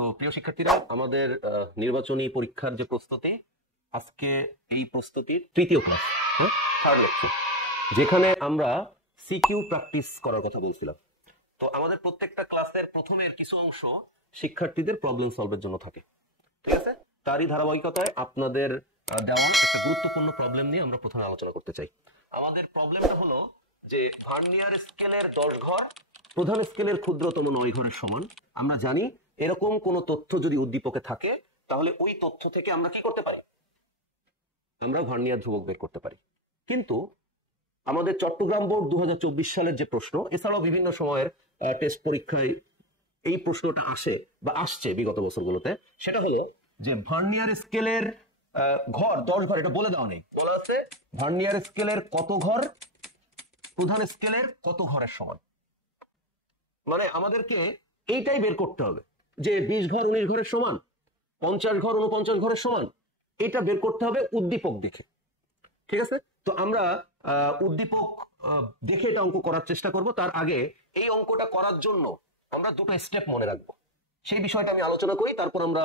তো প্রিয় শিক্ষার্থীরা, আমাদের নির্বাচনী পরীক্ষার যে প্রস্তুতি, আজকে এই প্রস্তুতির তৃতীয় ক্লাস, থার্ড লেকচার, যেখানে আমরা সিকিউ প্র্যাকটিস করার কথা বলছিলাম। তো আমাদের প্রত্যেকটা ক্লাসের প্রথমের কিছু অংশ শিক্ষার্থীদের প্রবলেম সলভের জন্য থাকে, ঠিক আছে? তারই ধারাবাহিকতায় আপনাদের দেওয়া একটা গুরুত্বপূর্ণ প্রবলেম নিয়ে আমরা প্রথমে আলোচনা করতে চাই। আমাদের প্রবলেমটা হলো যে ভার্নিয়ার স্কেলের 10 ঘর প্রধান স্কেলের ক্ষুদ্রতম 9 ঘরের সমান। আমরা জানি এরকম কোন তথ্য যদি উদ্দীপকে থাকে, তাহলে ওই তথ্য থেকে আমরা কি করতে পারি? আমরা ভার্নিয়ার ধ্রুবক বের করতে পারি। কিন্তু আমাদের চট্টগ্রাম বোর্ড 2024 সালের যে প্রশ্ন, এছাড়াও বিভিন্ন সময়ের টেস্ট পরীক্ষায় এই প্রশ্নটা আসে বা আসছে বিগত বছরগুলোতে, সেটা হলো যে ভার্নিয়ার স্কেলের ঘর 10 ঘর, এটা বলে দেওয়া নেই, বলা আছে ভার্নিয়ার স্কেলের কত ঘর প্রধান স্কেলের কত ঘরের সমান। মানে আমাদেরকে এইটাই বের করতে হবে যে 20 ঘর 19 ঘরের সমান, 50 ঘর 49 ঘরের সমান, এটা বের করতে হবে উদ্দীপক দেখে, ঠিক আছে? তো আমরা উদ্দীপক দেখে এটা অঙ্ক করার চেষ্টা করব। তার আগে এই অঙ্কটা করার জন্য আমরা দুটো স্টেপ মনে রাখবো, সেই বিষয়টা আমি আলোচনা করি, তারপর আমরা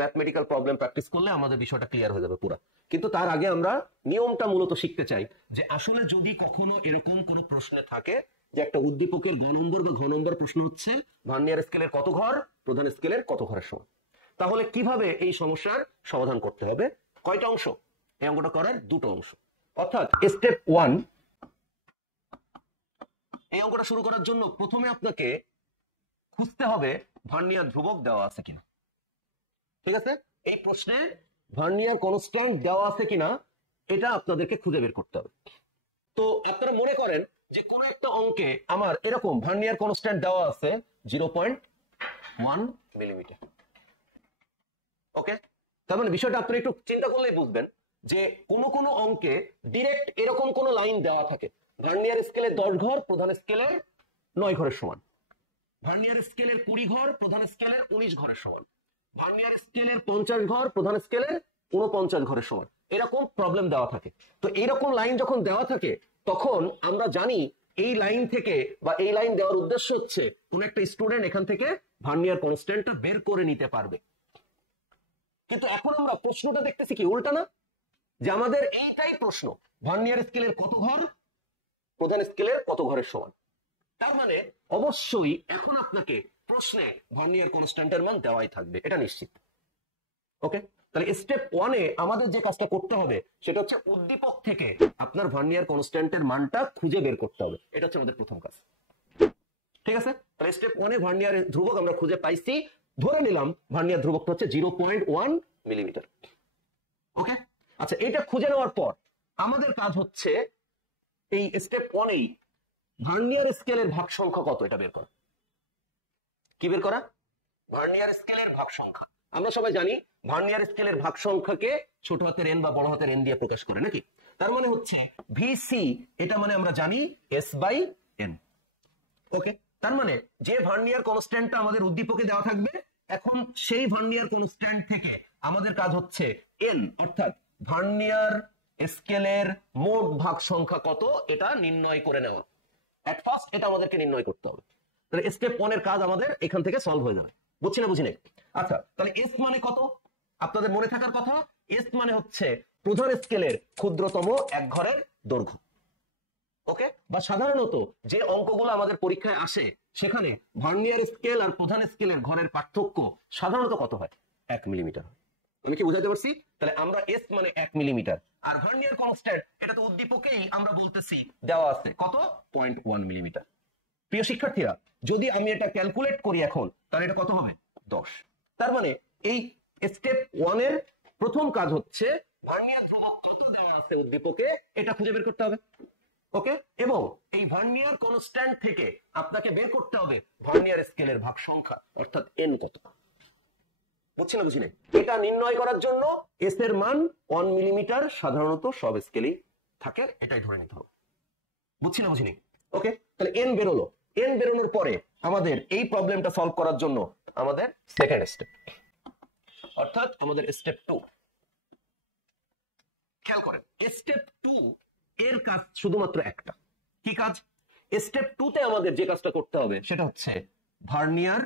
ম্যাথমেটিক্যাল প্রবলেম প্র্যাকটিস করলে আমাদের বিষয়টা ক্লিয়ার হয়ে যাবে পুরো। কিন্তু তার আগে আমরা নিয়মটা মূলত শিখতে চাই যে আসলে যদি কখনো এরকম কোনো প্রশ্নে থাকে যে একটা উদ্দীপকের গ নম্বর বা ঘ নম্বর প্রশ্ন হচ্ছে ভার্নিয়ার স্কেলের কত ঘর প্রধান স্কেলের কত ঘরের সমান, তাহলে কিভাবে এই সমস্যার সমাধান করতে হবে। কয়টা অংশ? এই অঙ্কটা করার দুটো অংশ, অর্থাৎ স্টেপ 1। এই অঙ্কটা শুরু করার জন্য প্রথমে আপনাকে খুঁজতে হবে ভার্নিয়ার ধ্রুবক দেওয়া আছে কিনা, ঠিক আছে? এই প্রশ্নে ভার্নিয়ার কনস্ট্যান্ট দেওয়া আছে কিনা এটা আপনাদেরকে খুঁজে বের করতে হবে। তো আপনারা মনে করেন যে কোন একটা অঙ্কে আমার এরকম ভার্নিয়ার কনস্ট্যান্ট দেওয়া আছে 0.1 মিলিমিটার। ওকে, তার মানে বিষয়টা আপনি একটু চিন্তা করলেই বুঝবেন যে কোন অঙ্কে ডিরেক্ট এরকম কোন লাইন দেওয়া থাকে, ভার্নিয়ার স্কেলের 10 ঘর প্রধান স্কেলের 9 ঘরের সমান, ভার্নিয়ার স্কেলের 20 ঘর প্রধান স্কেলের 19 ঘরের সমান, ভার্নিয়ার স্কেলের 50 ঘর প্রধান স্কেলের 49 ঘরের সমান, এরকম প্রবলেম দেওয়া থাকে। তো এইরকম লাইন যখন দেওয়া থাকে তখন আমরা জানি এই লাইন থেকে বা এই লাইন দেওয়ার উদ্দেশ্য হচ্ছে কোন একটা স্টুডেন্ট এখান থেকে ভার্নিয়ার কনস্ট্যান্টটা বের করে নিতে পারবে। কিন্তু এখন আমরা প্রশ্নটা দেখতেছি কি উল্টা না, যে আমাদের এইটাই প্রশ্ন, ভার্নিয়ার স্কেলের কত ঘর প্রধান স্কেলের কত ঘরের সমান। তার মানে অবশ্যই এখন আপনাকে প্রশ্নে ভার্নিয়ার কনস্ট্যান্টের মান দেওয়াই থাকবে, এটা নিশ্চিত। ওকে, তাহলে স্টেপ 1 এ আমাদের যে কাজটা করতে হবে সেটা হচ্ছে উদ্দীপক থেকে আপনার ভার্নিয়ার কনস্ট্যান্টের মানটা খুঁজে বের করতে হবে, এটা হচ্ছে আমাদের প্রথম কাজ, ঠিক আছে? তাহলে স্টেপ 1 এ ভার্নিয়ার ধ্রুবক আমরা খুঁজে পাইছি, ধরে নিলাম ভার্নিয়ার ধ্রুবকটা হচ্ছে 0.1 মিলিমিটার। ওকে, আচ্ছা, এটা খুঁজে নেওয়ার পর আমাদের কাজ হচ্ছে এই স্টেপ 1 এই ভার্নিয়ার স্কেলের ভাগ সংখ্যা কত এটা বের করা। কি বের করা? ভার্নিয়ার স্কেলের ভাগ সংখ্যা। আমরা সবাই জানি ভার্নিয়ার স্কেলের ভাগ সংখ্যাকে ছোট হাতের এন বা বড় হাতের এন দিয়ে প্রকাশ করে, নাকি? তার মানে হচ্ছে ভিসি, এটা মানে আমরা জানি এস বাই এন। ওকে, তার মানে যে ভার্নিয়ার কনস্ট্যান্টটা আমাদের উদ্দীপকে দেওয়া থাকবে, এখন সেই ভার্নিয়ার কনস্ট্যান্ট থেকে আমাদের কাজ হচ্ছে এন, অর্থাৎ ভার্নিয়ার স্কেলের মোট ভাগ সংখ্যা কত এটা নির্ণয় করে নেওয়া। এট ফার্স্ট এটা আমাদেরকে নির্ণয় করতে হবে। তাহলে স্টেপ 1 এর কাজ আমাদের এখান থেকে সলভ হয়ে যাবে। বুঝছি না, বুঝি নাই? আচ্ছা, তাহলে এস মানে কত আপনাদের মনে থাকার কথা। এস মানে হচ্ছে প্রধান স্কেলের ক্ষুদ্রতম এক ঘরের দৈর্ঘ্য। ওকে, বা সাধারণত যে অঙ্কগুলো আমাদের পরীক্ষায় আসে সেখানে ভার্নিয়ার স্কেল আর প্রধান স্কেলের ঘরের পার্থক্য সাধারণত কত হয়? 1 মিলিমিটার। আমি কি বুঝাতে পারছি? তাহলে আমরা এস মানে 1 মিলিমিটার, আর ভার্নিয়ার কনস্ট্যান্ট এটা তো উদ্দীপকেই আমরা বলতেছি দেওয়া আছে কত? 0.1 মিলিমিটার। প্রিয় শিক্ষার্থীরা, যদি আমি এটা ক্যালকুলেট করি এখন, তাহলে এটা কত হবে? 10। তার মানে এই স্টেপ 1 এর প্রথম কাজ হচ্ছে ভার্নিয়ার ধ্রুবক কত দেওয়া আছে উদ্দীপকে এটা খুঁজে বের করতে হবে। ওকে, এবং এই ভার্নিয়ার কনস্ট্যান্ট থেকে আপনাকে বের করতে হবে ভার্নিয়ার স্কেলের ভাগ সংখ্যা, অর্থাৎ এন কত। বুঝছি না, বুঝি না? এটা নির্ণয় করার জন্য এস এর মান 1 মিলিমিটার সাধারণত সব স্কেলেই থাকে, এটাই ধরে নিতে হবে। বুঝছি না, বুঝি না? ওকে, তাহলে এন বেরোলো। এন বেরোনোর পরে আমাদের এই প্রবলেমটা সলভ করার জন্য আমাদের সেকেন্ড স্টেপ, অর্থাৎ আমাদের স্টেপ 2। খেয়াল করেন, স্টেপ 2 এর কাজ শুধুমাত্র একটা। কি কাজ? স্টেপ 2 তে আমাদের যে কাজটা করতে হবে সেটা হচ্ছে ভার্নিয়ার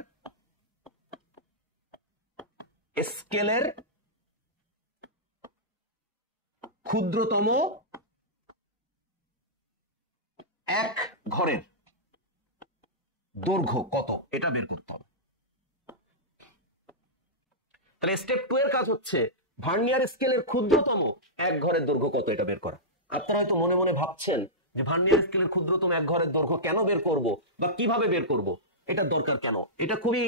স্কেলের ক্ষুদ্রতম এক ঘরের দৈর্ঘ্য কত এটা বের করতে হবে। তাহলে স্টেপ 2 এর কাজ হচ্ছে ভার্নিয়ার স্কেলের ক্ষুদ্রতম এক ঘরের দৈর্ঘ্য কত এটা বের করা। আপনারা হয়তো মনে মনে ভাবছেন যে ভার্নিয়ার স্কেলের ক্ষুদ্রতম এক ঘরের দৈর্ঘ্য কেন বের করব বা কিভাবে বের করব, এটা দরকার কেন, এটা খুবই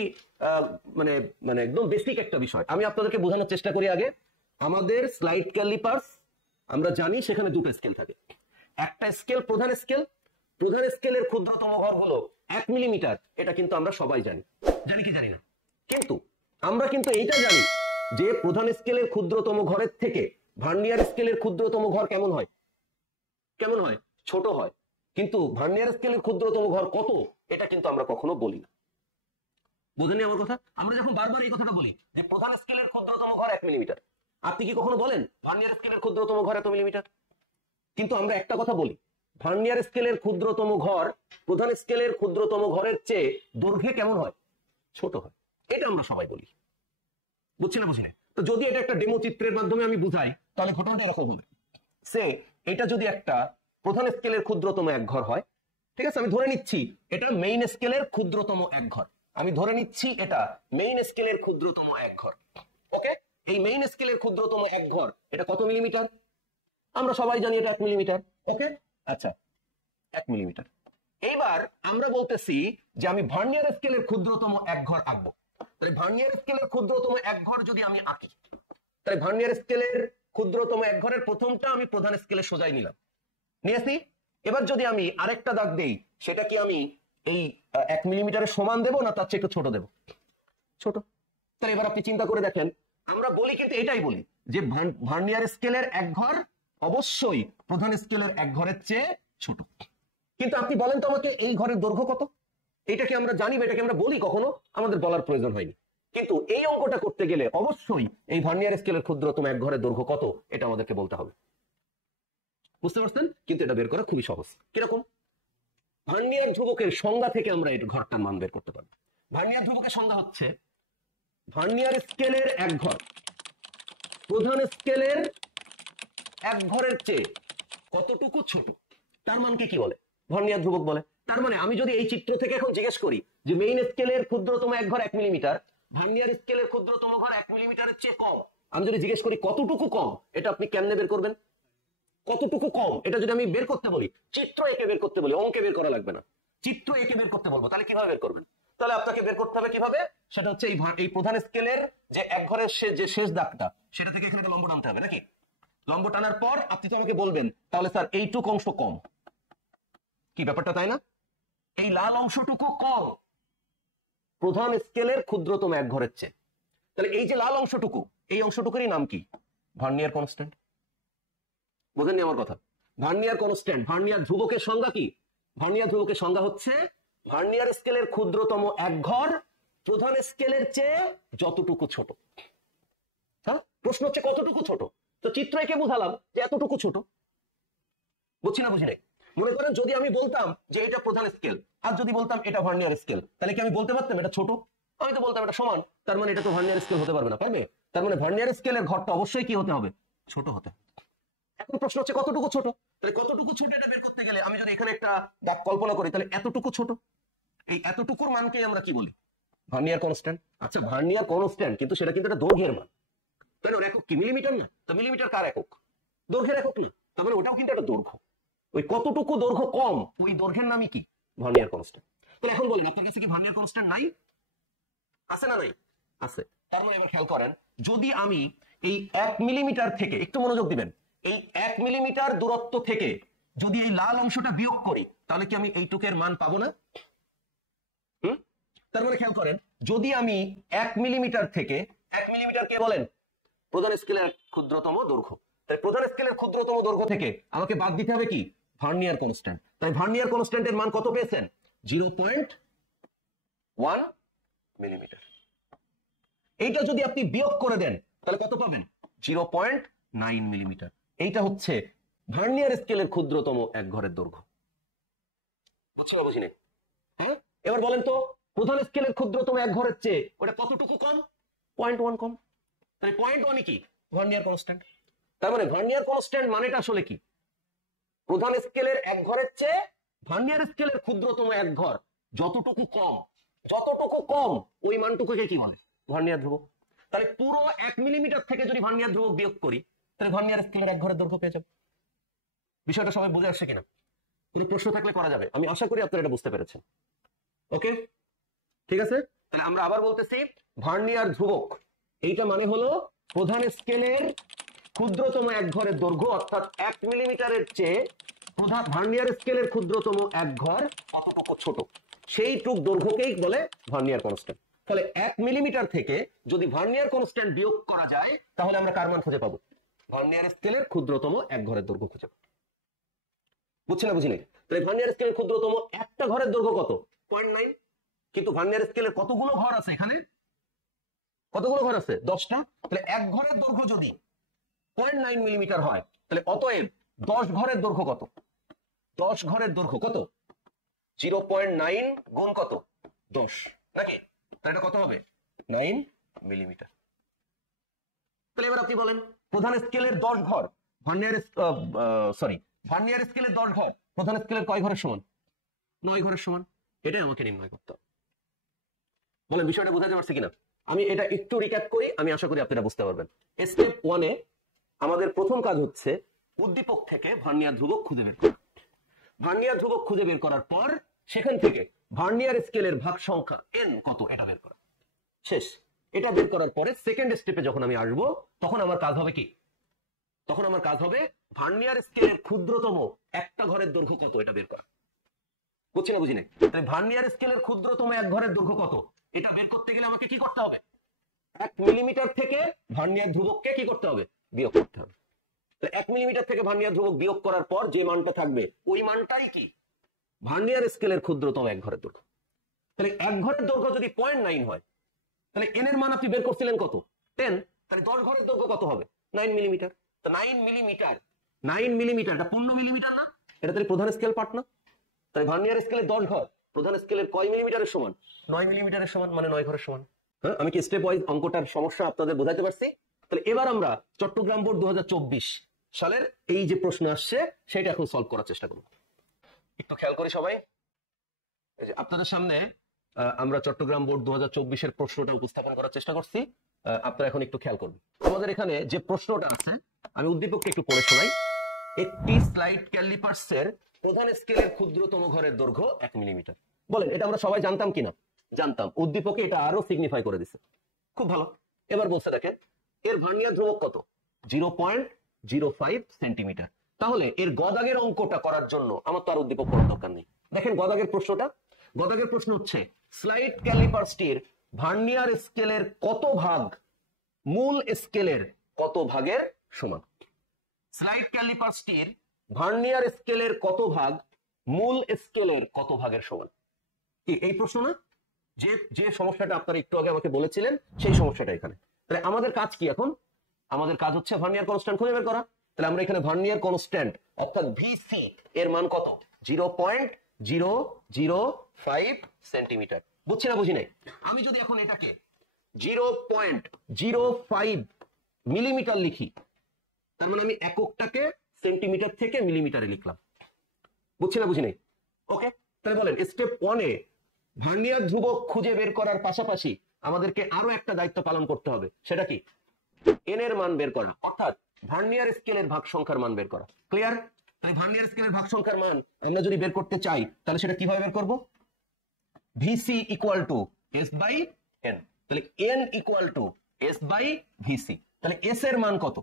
মানে মানে একদম বেসিক একটা বিষয়। আমি আপনাদেরকে বোঝানোর চেষ্টা করি আগে। আমাদের স্লাইড ক্যালিপার্স আমরা জানি সেখানে দুটো স্কেল থাকে। একটা স্কেল প্রধান স্কেল, প্রধান স্কেলের ক্ষুদ্রতম ঘর হলো 1 মিলিমিটার, এটা কিন্তু আমরা সবাই জানি, জানি কি জানি না। কিন্তু আমরা কিন্তু এইটা জানি যে প্রধান স্কেলের ক্ষুদ্রতম ঘরের থেকে ভার্নিয়ার স্কেলের ক্ষুদ্রতম ঘর কেমন হয়, কেমন হয়, ছোট হয়। কিন্তু ভার্নিয়ার স্কেলের ক্ষুদ্রতম ঘর কত এটা কিন্তু আমরা কখনো বলি না। বুঝেননি আমার কথা? আমরা যখন বারবার এই কথাটা বলি যে প্রধান স্কেলের ক্ষুদ্রতম ঘর 1 মিলিমিটার, আপনি কি কখনো বলেন ভার্নিয়ার স্কেলের ক্ষুদ্রতম ঘর এত মিলিমিটার? কিন্তু আমরা একটা কথা বলি, ভার্নিয়ার স্কেলের ক্ষুদ্রতম ঘর প্রধান স্কেলের ক্ষুদ্রতম ঘরের চেয়ে দৈর্ঘ্যে কেমন হয়, ছোট হয়। এটা আমরা সবাই বলি। বুঝছি না, বুঝি না? তো যদি এটা একটা ডেমো চিত্রের মাধ্যমে আমি বুঝাই তাহলে ঘটনাটা এরকম হবে। সে এটা যদি একটা প্রধান স্কেলের ক্ষুদ্রতম এক ঘর হয়, ঠিক আছে, আমি ধরে নিচ্ছি এটা মেইন স্কেলের ক্ষুদ্রতম এক ঘর, আমি ধরে নিচ্ছি এটা মেইন স্কেলের ক্ষুদ্রতম এক ঘর। ওকে, এই মেইন স্কেলের ক্ষুদ্রতম এক ঘর এটা কত মিলিমিটার? আমরা সবাই জানি এটা 1 মিলিমিটার। ওকে, আচ্ছা 1 মিলিমিটার। এইবার আমরা বলতেছি যে আমি ভার্নিয়ার স্কেলের ক্ষুদ্রতম এক ঘর আঁকবো। তাহলে ভার্নিয়ার স্কেলের ক্ষুদ্রতম এক ঘর যদি আমি আঁকি, তাহলে ভার্নিয়ার স্কেলের ক্ষুদ্রতম এক ঘরের প্রথমটা আমি প্রধান স্কেলে সোজাই নিলাম, নিয়েছি। এবার যদি আমি আরেকটা দাগ দেই, সেটা কি আমি এই 1 মিলিমিটারের সমান দেবো না তার চেয়ে একটু ছোট দেবো? ছোট। তাহলে এবার আপনি চিন্তা করে দেখেন, আমরা বলি কিন্তু এটাই বলি যে ভার্নিয়ার স্কেলের এক ঘর অবশ্যই প্রধান স্কেলের এক ঘরের চেয়ে ছোট। কিন্তু আপনি বলেন তো আমাকে এই ঘরের দৈর্ঘ্য কত? এটাকে আমরা জানি বা এটাকে আমরা বলি কখনো? আমাদের বলার প্রয়োজন হয়নি। কিন্তু এই অঙ্কটা করতে গেলে অবশ্যই এই ভার্নিয়ার স্কেলের ক্ষুদ্রতম এক ঘরের দৈর্ঘ্য কত এটা আমাদেরকে বলতে হবে। বুঝতে পারছেন? কিন্তু এটা বের করা খুবই সহজ। কিরকম? ভার্নিয়ার ধ্রুবকের সংজ্ঞা থেকে আমরা এই ঘরটার মান বের করতে পারবো। ভার্নিয়ার ধ্রুবকের সংজ্ঞা হচ্ছে ভার্নিয়ার স্কেলের এক ঘর প্রধান স্কেলের এক ঘরের চেয়ে কতটুকু ছোট, তার মানকে কি বলে? ভার্নিয়ার ধ্রুবক বলে। তার মানে আমি যদি এই চিত্র থেকে এখন জিজ্ঞেস করি যে মেইন স্কেলের ক্ষুদ্রতম এক ঘর 1 মিলিমিটার, ভার্নিয়ার স্কেলের ক্ষুদ্রতম ঘর 1 মিলিমিটারের চেয়ে কম, আমি যদি জিজ্ঞেস করি কতটুকু কম, এটা আপনি কেমনে বের করবেন? কতটুকু কম এটা যদি আমি বের করতে বলি, চিত্র এঁকে বের করতে বলি, অঙ্কে বের করা লাগবে না, চিত্র এঁকে বের করতে বলবো, তাহলে কিভাবে বের করবেন? তাহলে আপনাকে বের করতে হবে কিভাবে? সেটা হচ্ছে এই প্রধান স্কেলের যে এক ঘরের যে শেষ দাগটা, সেটা থেকে এখানে লম্ব টানতে হবে নাকি? লম্ব টানার পর আপনি তো আমাকে বলবেন তাহলে স্যার এইটুকু অংশ কম, কি ব্যাপারটা তাই না? এই লাল অংশটুকু কম প্রধান স্কেলের ক্ষুদ্রতম এক ঘরের চেয়ে। তাহলে এই যে লাল অংশটুকু, এই অংশটুকুরই নাম কি? Vernier constant. বুঝেননি আমার কথা? ভার্নিয়ার কনস্ট্যান্ট, ভার্নিয়ার ধ্রুবকের সংজ্ঞা কি? ভার্নিয়ার ধ্রুবকের সংজ্ঞা হচ্ছে ভার্নিয়ার স্কেলের ক্ষুদ্রতম এক ঘর প্রধান স্কেলের চেয়ে যতটুকু ছোট। হ্যাঁ, প্রশ্ন হচ্ছে কতটুকু ছোট? তো চিত্র এঁকে বুঝালাম যে এতটুকু ছোট। বুঝছি না, বুঝি নাই? মনে করেন যদি আমি বলতাম যে এটা প্রধান স্কেল আর যদি বলতাম এটা ভার্নিয়ার স্কেল, তাহলে কি আমি বলতে পারতাম এটা ছোট? আমি তো বলতাম এটা সমান, তার মানে এটা তো ভার্নিয়ার স্কেল হতে পারবে না, পারবে? তার মানে ভার্নিয়ার স্কেলের ঘরটা অবশ্যই কি হতে হবে? ছোট হতে হবে। এখন প্রশ্ন হচ্ছে কতটুকু ছোট? তাহলে কতটুকু ছোট এটা বের করতে গেলে আমি যদি এখানে একটা দাগ কল্পনা করি, তাহলে এতটুকু ছোট, এই এতটুকুর মানকে আমরা কি বলি? Vernier constant. আচ্ছা, ভার্নিয়ার কনস্ট্যান্ট, কিন্তু সেটা কিন্তু একটা দৈর্ঘ্যের মান, তাই না? একক কি? মিলিমিটার না? তো মিলিমিটার কার একক? দৈর্ঘ্যের একক না? তার মানে ওটাও কিন্তু একটা দৈর্ঘ্য। ওই কতটুকু দৈর্ঘ্য কম, ওই দৈর্ঘ্যের নামই কি? Vernier constant. তাহলে এখন বলেন আপনার কাছে কি ভার্নিয়ার কনস্ট্যান্ট নাই? আছে না নাই? আছে। তার মানে এবার খেয়াল করেন, যদি আমি এই 1 মিলিমিটার থেকে, একটু মনোযোগ দিবেন, এই 1 মিলিমিটার দূরত্ব থেকে যদি এই লাল অংশটা বিয়োগ করি, তাহলে কি আমি এইটুকের মান পাবো না? তার মানে খেয়াল করেন, যদি আমি 1 মিলিমিটার থেকে, 1 মিলিমিটার কে বলেন? প্রধান স্কেলের ক্ষুদ্রতম দৈর্ঘ্য। তাই প্রধান স্কেলের ক্ষুদ্রতম দৈর্ঘ্য থেকে আমাকে বাদ দিতে হবে কি? Vernier constant. তাই ভার্নিয়ার কনস্ট্যান্টের মান কত পেয়েছেন? 0.1 মিলিমিটার। এইটা যদি আপনি বিয়োগ করে দেন তাহলে কত পাবেন? 0.9 মিলিমিটার। এইটা হচ্ছে ভার্নিয়ার স্কেলের ক্ষুদ্রতম এক ঘরের দৈর্ঘ্য। বুঝছো বুঝি নাই? হ্যাঁ, এবার বলেন তো প্রধান স্কেলের ক্ষুদ্রতম এক ঘরের চেয়ে ওটা কতটুকু কম? 0.1 কম। তাহলে 0.1 কি ভার্নিয়ার কনস্ট্যান্ট। তার মানে ভার্নিয়ার কনস্ট্যান্ট মানেটা আসলে কি? প্রধান স্কেলের এক ঘরের চেয়ে ভার্নিয়ার স্কেলের ক্ষুদ্রতম এক ঘর যতটুকু কম ওই মানটুকুকে কি বলে? ভার্নিয়ার ধ্রুবক। তাহলে পুরো 1 মিলিমিটার থেকে যদি ভার্নিয়ার ধ্রুবক বিয়োগ করি তাহলে ভার্নিয়ার স্কেলের এক ঘরের দৈর্ঘ্য পেয়ে যাবে। বিষয়টা সবাই বুঝে আসছে কিনা? কোনো প্রশ্ন থাকলে করা যাবে, আমি আশা করি আপনারা এটা বুঝতে পেরেছেন। ওকে, ঠিক আছে। তাহলে আমরা আবার বলতেছি ভার্নিয়ার ধ্রুবক এইটা মানে হলো প্রধান স্কেলের ক্ষুদ্রতম এক ঘরের দৈর্ঘ্য, অর্থাৎ 1 মিলিমিটারের চেয়ে প্রধান ভার্নিয়ার স্কেলের ক্ষুদ্রতম এক ঘর কতটুকু ছোট সেইটুক দৈর্ঘ্যকেই বলে ভার্নিয়ার কনস্ট্যান্ট। ফলে 1 মিলিমিটার থেকে যদি ভার্নিয়ার কনস্ট্যান্ট বিয়োগ করা যায় তাহলে আমরা কার মান খুঁজে পাবো? ভার্নিয়ার স্কেলের ক্ষুদ্রতম এক ঘরের দৈর্ঘ্য খুঁজে পাবো। বুঝছি না বুঝি নাই? তাহলে ভার্নিয়ার স্কেলের ক্ষুদ্রতম একটা ঘরের দৈর্ঘ্য কত? 0.9। কিন্তু ভার্নিয়ার স্কেলের কতগুলো ঘর আছে? এখানে কতগুলো ঘর আছে? 10টা। তাহলে এক ঘরের দৈর্ঘ্য যদি 0.9 মিলিমিটার হয় তাহলে অতএব 10 ঘরের দৈর্ঘ্য কত? 10 ঘরের দৈর্ঘ্য কত? 0.9 গুণ কত? 10 নাকি? তাহলে এটা কত হবে? 9 মিলিমিটার। তাহলে এবার আপনি বলেন প্রধান স্কেলের 10 ঘর ভার্নিয়ার স্কেলের 10 ঘর প্রধান স্কেলের কয় ঘরের সমান? 9 ঘরের সমান। এটাই আমাকে নির্ণয় করতে হবে। বলেন বিষয়টা বোঝাতে পারছি কিনা? আমি এটা একটু রিক্যাপ করি, আমি আশা করি আপনারা বুঝতে পারবেন। স্টেপ 1 এ আমাদের প্রথম কাজ হচ্ছে উদ্দীপক থেকে ভার্নিয়ার ধ্রুবক খুঁজে বের করা। ভার্নিয়ার ধ্রুবক খুঁজে বের করার পর সেখান থেকে ভার্নিয়ার স্কেলের ভাগ সংখ্যা n কত এটা বের করা। শেষ। এটা বের করার পরে সেকেন্ড স্টেপে যখন আমি আসব তখন আমার কাজ হবে কি? তখন আমার কাজ হবে ভার্নিয়ার স্কেলের ক্ষুদ্রতম একটা ঘরের দৈর্ঘ্য কত এটা বের করা। বুঝছি না বুঝি নাই? তাহলে ভার্নিয়ার স্কেলের ক্ষুদ্রতম এক ঘরের দৈর্ঘ্য কত এটা বের করতে গেলে আমাকে কি করতে হবে? 1 মিলিমিটার থেকে ভার্নিয়ার ধ্রুবককে কি করতে হবে? বিয়োগ করতে হবে। তো 1 মিলিমিটার থেকে ভার্নিয়ার ধ্রুবক বিয়োগ করার পর যে মানটা থাকবে ওই মানটাই কি? ভার্নিয়ার স্কেলের ক্ষুদ্রতম এক ঘরের দৈর্ঘ্য। তাহলে এক ঘরের দৈর্ঘ্য যদি 0.9 হয় তাহলে n এর মান আপনি বের করছিলেন কত? 10। তাহলে 10 ঘরের দৈর্ঘ্য কত হবে? 9 মিলিমিটার। তো 9 মিলিমিটার এটা 15 মিলিমিটার না? এটা তাহলে প্রধান স্কেল পার্ট না? তাহলে ভার্নিয়ার স্কেলের 10 ঘর প্রধান স্কেলের কয় মিলিমিটারের সমান? 9 মিলিমিটারের সমান, মানে 9 ঘরের সমান। হ্যাঁ, আমি কি স্টেপ ওয়াইজ অঙ্কটার সমস্যা আপনাদের বোঝাতে পারছি? তাহলে এবার আমরা চট্টগ্রাম বোর্ড 2024 সালের এই যে প্রশ্ন আসছে সেটা এখন সলভ করার চেষ্টা করব। একটু খেয়াল করি সবাই, এই যে আপনাদের সামনে আমরা চট্টগ্রাম বোর্ড 2024 এর প্রশ্নটা উপস্থাপন করার চেষ্টা করছি। আপনারা এখন একটু খেয়াল করুন। আমাদের এখানে যে প্রশ্নটা আছে আমি উদ্দীপককে একটু পড়ে শোনাই। একটি স্লাইড ক্যালিপার্সের প্রধান স্কেলের ক্ষুদ্রতম ঘরের দৈর্ঘ্য 1 মিলিমিটার। বলেন এটা আমরা সবাই জানতাম কিনা? জানতাম। উদ্দীপকে এটা আরো সিগনিফাই করে দিছে। খুব ভালো। এবার বলছে দেখেন এর ভার্নিয়ার ধ্রুবক কত? 0.05 সেন্টিমিটার। তাহলে এর গদাগের অঙ্কটা করার জন্য আমার তো আর উদ্দীপক পড়ার দরকার নেই। দেখেন গদাগের প্রশ্নটা। গদাগের প্রশ্ন হচ্ছে স্লাইড ক্যালিপার্সটির ভার্নিয়ার স্কেলের কত ভাগ মূল স্কেলের কত ভাগের সমান? স্লাইড ক্যালিপার্সটির ভার্নিয়ার স্কেলের কত ভাগ মূল স্কেলের কত ভাগের সমান? কি এই প্রশ্ন না? যে সমস্যাটা আপনারা একটু আগে আমাকে বলেছিলেন সেই সমস্যাটা এখানে। তাহলে আমাদের কাজ কি এখন? আমাদের কাজ হচ্ছে ভার্নিয়ার কনস্ট্যান্ট খুঁজে বের করা। তাহলে আমরা এখানে ভার্নিয়ার কনস্ট্যান্ট অর্থাৎ ভিসি এর মান কত? 0.005 সেন্টিমিটার। বুঝছি না বুঝি নাই? আমি যদি এখন এটাকে 0.05 মিলিমিটার লিখি তার মানে আমি এককটাকে সেন্টিমিটার থেকে মিলিমিটারে লিখলাম। বুঝছি না বুঝি নাই? ওকে, তাহলে বলেন স্টেপ 1 এ ভার্নিয়ার ধ্রুবক খুঁজে বের করার পাশাপাশি আমাদেরকে আরো একটা দায়িত্ব পালন করতে হবে। সেটা কি? n এর মান বের করা, অর্থাৎ ভার্নিয়ার স্কেলের ভাগ সংখ্যার মান বের করা। ক্লিয়ার? তাহলে ভার্নিয়ার স্কেলের ভাগ সংখ্যার মান আমরা যদি বের করতে চাই তাহলে সেটা কিভাবে বের করব? VC equal to S by N। তাহলে N equal to S by VC। তাহলে S এর মান কত?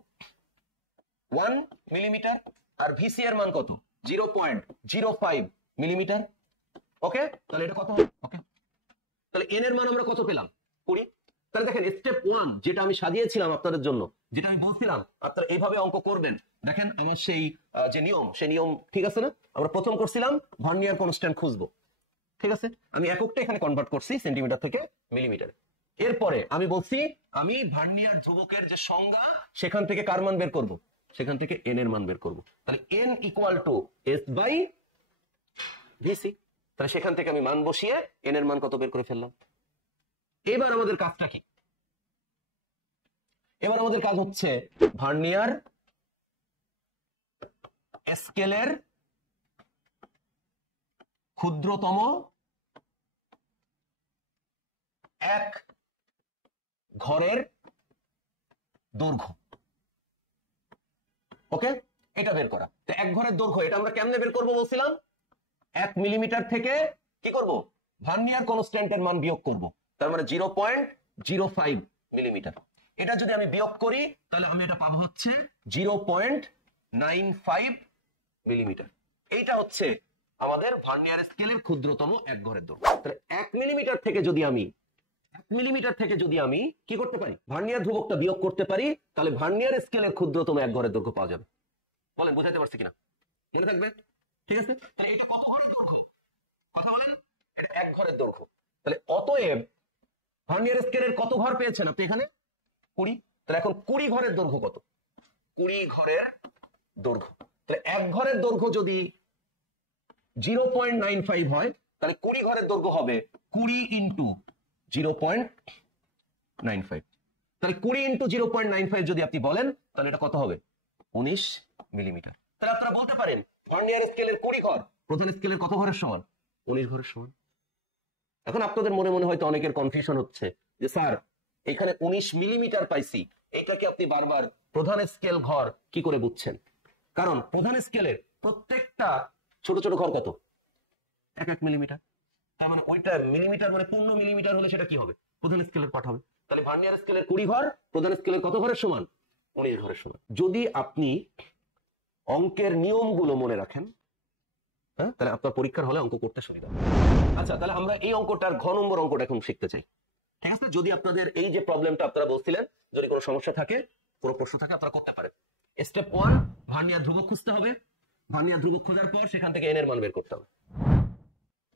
1 মিলিমিটার আর VC এর মান কত? 0.05 মিলিমিটার। ওকে, তাহলে এটা কত হবে? ওকে, তাহলে n এর মান আমরা কত পেলাম? 20। তাহলে দেখেন স্টেপ 1 যেটা আমি সাজিয়েছিলাম আপনাদের জন্য, যেটা আমি বলছিলাম আপনারা এইভাবে অঙ্ক করবেন। দেখেন আমার সেই যে নিয়ম, সেই নিয়ম ঠিক আছে না? আমরা প্রথম করছিলাম ভার্নিয়ার কনস্ট্যান্ট খুঁজবো, ঠিক আছে? আমি এককটা এখানে কনভার্ট করছি সেন্টিমিটার থেকে মিলিমিটারে। এরপরে আমি বলছি আমি ভার্নিয়ার ধ্রুবকের যে সংজ্ঞা সেখান থেকে কার মান বের করব? সেখান থেকে n এর মান বের করব। তাহলে n equal to S by VC। তাহলে সেখান থেকে আমি মান বসিয়ে n এর মান কত বের করে ফেললাম। এবার আমাদের কাজটা কি? এবার আমাদের কাজ হচ্ছে ভার্নিয়ার স্কেলের ক্ষুদ্রতম এক ঘরের দৈর্ঘ্য। ওকে, এটা বের করা। তো এক ঘরের দৈর্ঘ্য এটা আমরা কেমনে বের করবো বলছিলাম? 1 মিলিমিটার থেকে কি করব? ভার্নিয়ার কনস্ট্যান্টের মান বিয়োগ করব। তার মানে 0.05 মিলিমিটার। এটা যদি আমি বিয়োগ করি তাহলে আমি এটা পাবো হচ্ছে 0.95 মিলিমিটার। এইটা হচ্ছে আমাদের ভার্নিয়ার স্কেলের ক্ষুদ্রতম এক ঘরের দৈর্ঘ্য। তাহলে 1 মিলিমিটার থেকে যদি আমি কি করতে পারি? ভার্নিয়ার ধ্রুবকটা বিয়োগ করতে পারি, তাহলে ভার্নিয়ার স্কেলের ক্ষুদ্রতম এক ঘরের দৈর্ঘ্য পাওয়া যাবে। বলেন বুঝাইতে পারছি কিনা? মনে থাকবে? ঠিক আছে, তাহলে এটা কত ঘরের দৈর্ঘ্য? কথা বলেন, এটা এক ঘরের দৈর্ঘ্য। তাহলে অতএব ভার্নিয়ার স্কেলের কত ঘর পেয়েছেন আপনি এখানে? 20। তাহলে এখন 20 ঘরের দৈর্ঘ্য কত? 20 ঘরের দৈর্ঘ্য। তাহলে এক ঘরের দৈর্ঘ্য যদি 0.95 হয়, তাহলে 20 ঘরের দৈর্ঘ্য হবে 20 ইন্টু 0.95। তাহলে 20 ইন্টু 0.95 যদি আপনি বলেন তাহলে এটা কত হবে? 19 মিলিমিটার। তাহলে আপনারা বলতে পারেন ভার্নিয়ার স্কেলের 20 ঘর প্রধান স্কেলের কত ঘরের সমান? 19 ঘরের সমান। এখন আপনাদের মনে মনে হয়তো অনেকের কনফিউশন হচ্ছে যে স্যার এখানে 19 মিলিমিটার পাইছি, এটাকে আপনি বারবার প্রধান স্কেল ঘর কি করে বুঝছেন? কারণ প্রধান স্কেলের প্রত্যেকটা ছোট ছোট ঘর কত? 1 মিলিমিটার। তার মানে ওইটা মিলিমিটার মানে পূর্ণ মিলিমিটার হলে সেটা কি হবে? প্রধান স্কেলের পার্ট হবে। তাহলে ভার্নিয়ার স্কেলের 20 ঘর প্রধান স্কেলের কত ঘরের সমান? 19 ঘরের সমান। যদি আপনি অঙ্কের নিয়মগুলো মনে রাখেন, হ্যাঁ, তাহলে আপনার পরীক্ষার হলে অঙ্ক করতে সুবিধা হবে। আচ্ছা, তাহলে আমরা এই অঙ্কটার ঘ নম্বর অঙ্কটা এখন শিখতে চাই। ঠিক আছে, যদি আপনাদের এই যে প্রবলেমটা আপনারা বলছিলেন, যদি কোনো সমস্যা থাকে, কোনো প্রশ্ন থাকে, আপনারা করতে পারেন। স্টেপ 1, ভার্নিয়ার ধ্রুবক খুঁজতে হবে। ভার্নিয়ার ধ্রুবক খোঁজার পর সেখান থেকে এন এর মান বের করতে হবে।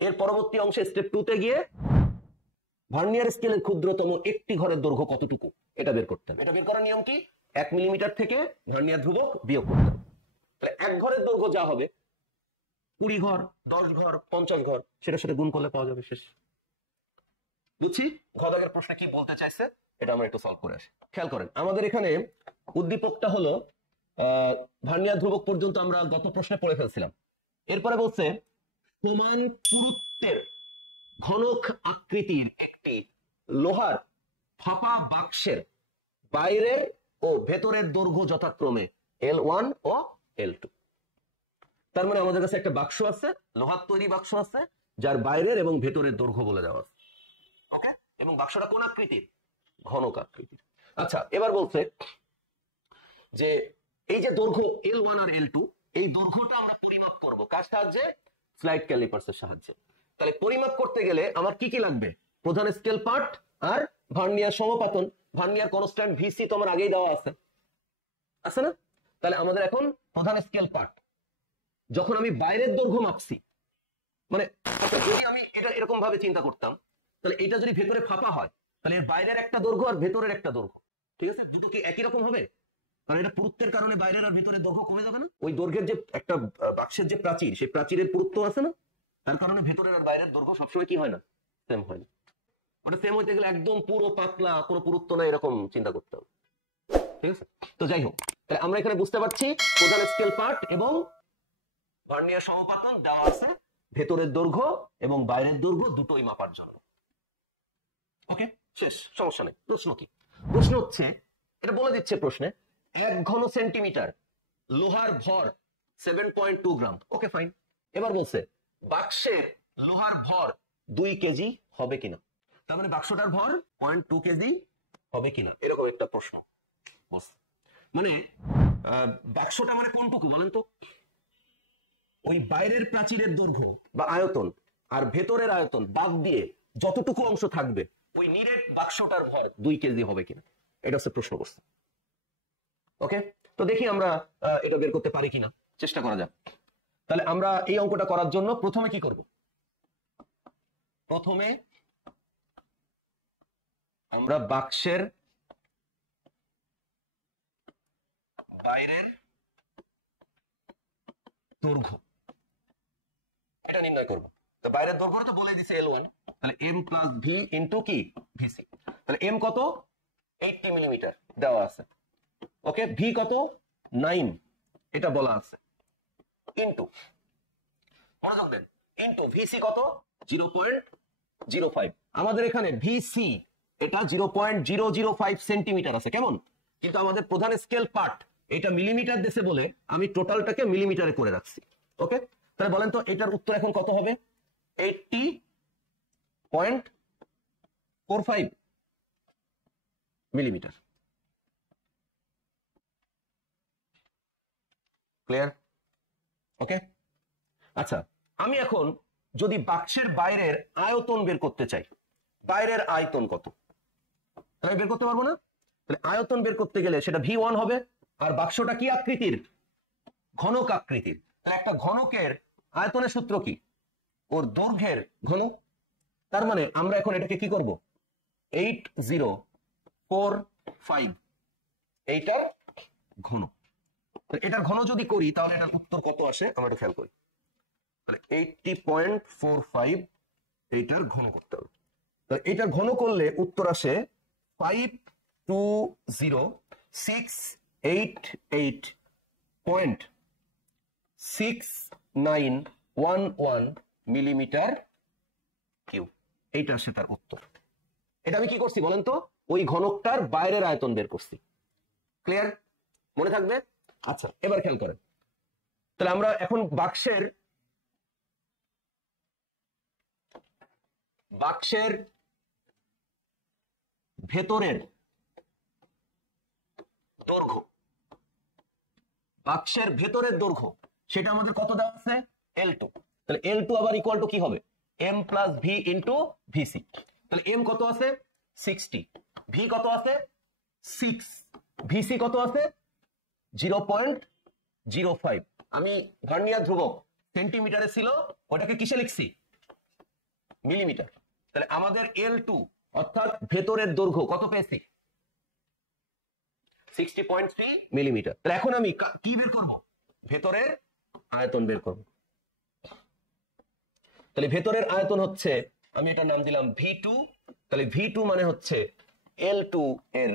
এর পরবর্তী অংশে স্টেপ 2 তে গিয়ে ভার্নিয়ার স্কেলের ক্ষুদ্রতম একটি ঘরের দৈর্ঘ্য কতটুকু এটা বের করতে হবে। এটা বের করার নিয়ম কি? 1 মিলিমিটার থেকে ভার্নিয়ার ধ্রুবক বিয়োগ করতে হবে। তাহলে এক ঘরের দৈর্ঘ্য যা হবে 20 ঘর, 10 ঘর, 50 ঘর, সেটার সাথে গুণ করলে পাওয়া যাবে। শেষ। বুঝছি ঘ দাগের প্রশ্নে কি বলতে চাইছে, এটা আমরা একটু সলভ করে আসি। খেয়াল করেন, আমাদের এখানে উদ্দীপকটা হলো ভার্নিয়ার ধ্রুবক পর্যন্ত আমরা গত প্রশ্নে পড়ে ফেলছিলাম। এরপরে বলছে সমান পুরুত্বের ঘনক আকৃতির একটি লোহার ফাঁপা বাক্সের বাইরের ও ভেতরের দৈর্ঘ্য যথাক্রমে L1 ও L2। তার মানে আমাদের কাছে একটা বাক্স আছে, লোহার তৈরি বাক্স আছে, যার বাইরের এবং ভেতরের দৈর্ঘ্য বলে দেওয়া আছে। ওকে, এবং বাক্সটা কোন আকৃতির? ঘনক আকৃতির। আচ্ছা, এবার বলছে যে এই যে দৈর্ঘ্য L1 আর L2, এই দৈর্ঘ্যটা আমরা পরিমাপ করব কার সাহায্যে? স্লাইড ক্যালিপার্সের সাহায্যে। তাহলে পরিমাপ করতে গেলে আমার কি কি লাগবে? প্রধান স্কেল পার্ট আর ভার্নিয়ার সমপাতন। ভার্নিয়ার কনস্ট্যান্ট ভিসি তো আমার আগেই দেওয়া আছে, আছে না? তাহলে আমাদের এখন প্রধান স্কেল পার্ট, যখন আমি বাইরের দৈর্ঘ্য মাপছি, মানে যদি আমি এটা এরকম ভাবে চিন্তা করতাম, তাহলে এটা যদি ভেতরে ফাঁপা হয়, তাহলে এর বাইরের একটা দৈর্ঘ্য আর ভেতরের একটা দৈর্ঘ্য, ঠিক আছে, দুটো কি একই রকম হবে? কারণ এটা পুরুত্বের কারণে বাইরের আর ভেতরের দৈর্ঘ্য কমে যাবে না? ওই দৈর্ঘ্যের যে একটা বাক্সের যে প্রাচীর, সেই প্রাচীরের পুরুত্ব আছে না, তার কারণে ভেতরের আর বাইরের দৈর্ঘ্য সবসময় কি হয় না? সেম হয় না। মানে সেম হইতে গেলে একদম পুরো পাতলা, কোনো পুরুত্ব না, এরকম চিন্তা করতে হবে। ঠিক আছে, তো যাই হোক, তাহলে আমরা এখানে বুঝতে পারছি প্রধান স্কেল পার্ট এবং ভার্নিয়ার সমপাতন দেওয়া আছে ভেতরের দৈর্ঘ্য এবং বাইরের দৈর্ঘ্য দুটোই মাপার জন্য। ওকে, শেষ, সমস্যা নেই। প্রশ্ন কি? প্রশ্ন হচ্ছে, এটা বলে দিচ্ছে প্রশ্নে, 1 ঘন সেন্টিমিটার লোহার ভর 7.2 গ্রাম। ওকে, ফাইন। এবার বলছে বাক্সের লোহার ভর 2 কেজি হবে কিনা। তার মানে বাক্সটার ভর 0.2 কেজি হবে কিনা, এরকম একটা প্রশ্ন বলছে। মানে বাক্সটা মানে কোনটুকু বলেন তো? ওই বাইরের প্রাচীরের দৈর্ঘ্য বা আয়তন আর ভেতরের আয়তন বাদ দিয়ে যতটুকু অংশ থাকবে, ওই নিরেট বাক্সটার ভর 2 কেজি হবে কিনা, এটা হচ্ছে প্রশ্ন করছে। ওকে, তো দেখি আমরা এটা বের করতে পারি কিনা, চেষ্টা করা যাক। তাহলে আমরা এই অঙ্কটা করার জন্য প্রথমে কি করব? প্রথমে আমরা বাক্সের বাইরের দৈর্ঘ্য এটা নির্ণয় করব। তো বাইরের দৈর্ঘ্য তো বলে দিছে L1, তাহলে M প্লাস ভি ইন্টু কি? ভিসি। তাহলে M কত? 80 মিলিমিটার দেওয়া আছে। ওকে, ভি কত 9 এটা বলা আছে, ইনটু মনে রাখবেন ইনটু ভিসি কত 0.05। আমাদের এখানে ভিসি এটা 0.005 সেন্টিমিটার আছে, কেমন? কিন্তু আমাদের প্রধান স্কেল পার্ট এটা মিলিমিটার দেশে বলে আমি টোটালটাকে মিলিমিটারে করে রাখছি। ওকে, তাহলে বলেন তো এটার উত্তর এখন কত হবে? 80.45 মিলিমিটার। ক্লিয়ার? ওকে, আচ্ছা আমি এখন যদি বাক্সের বাইরের আয়তন বের করতে চাই, বাইরের আয়তন কত, তাহলে বের করতে পারবো না? তাহলে আয়তন বের করতে গেলে সেটা V1 হবে। আর বাক্সটা কি আকৃতির? ঘনক আকৃতির। তাহলে একটা ঘনকের আয়তনের সূত্র কি? ওর দৈর্ঘ্যের ঘন। তার মানে আমরা এখন এটাকে কি করব? 8045 এইটার ঘন। এটার ঘন যদি করি তাহলে এটার উত্তর কত আসে আমরা একটু খেয়াল করি। তাহলে 80.45 এইটার ঘন করতে হবে। তাহলে এটার ঘন করলে উত্তর আসে 520,688.6911 মিলিমিটার কিউব। এইটা আসে তার উত্তর। এটা আমি কি করছি বলেন তো? ওই ঘনকটার বাইরের আয়তন বের করছি। ক্লিয়ার? মনে থাকবে? আচ্ছা এবার খেয়াল করেন, তাহলে আমরা এখন বাক্সের ভেতরের দৈর্ঘ্য, বাক্সের ভেতরের দৈর্ঘ্য সেটা আমাদের কত দেওয়া আছে? L2। তাহলে L2 আবার ইকুয়াল টু কি হবে? M plus V into VC. তাহলে M কত আছে? 60, V কত আছে? 6, ভিসি কত আছে? 0.05। আমি ভার্নিয়ার ধ্রুবক সেন্টিমিটারে ছিল, ওটাকে কিসে লিখছি? মিলিমিটার। তাহলে আমাদের L2 অর্থাৎ ভেতরের দৈর্ঘ্য কত পেয়েছি? 60.3 মিলিমিটার। তাহলে এখন আমি কি বের করব? ভেতরের আয়তন বের করব। তাহলে ভেতরের আয়তন হচ্ছে, আমি এটার নাম দিলাম V2। তাহলে V2 মানে হচ্ছে L2 এর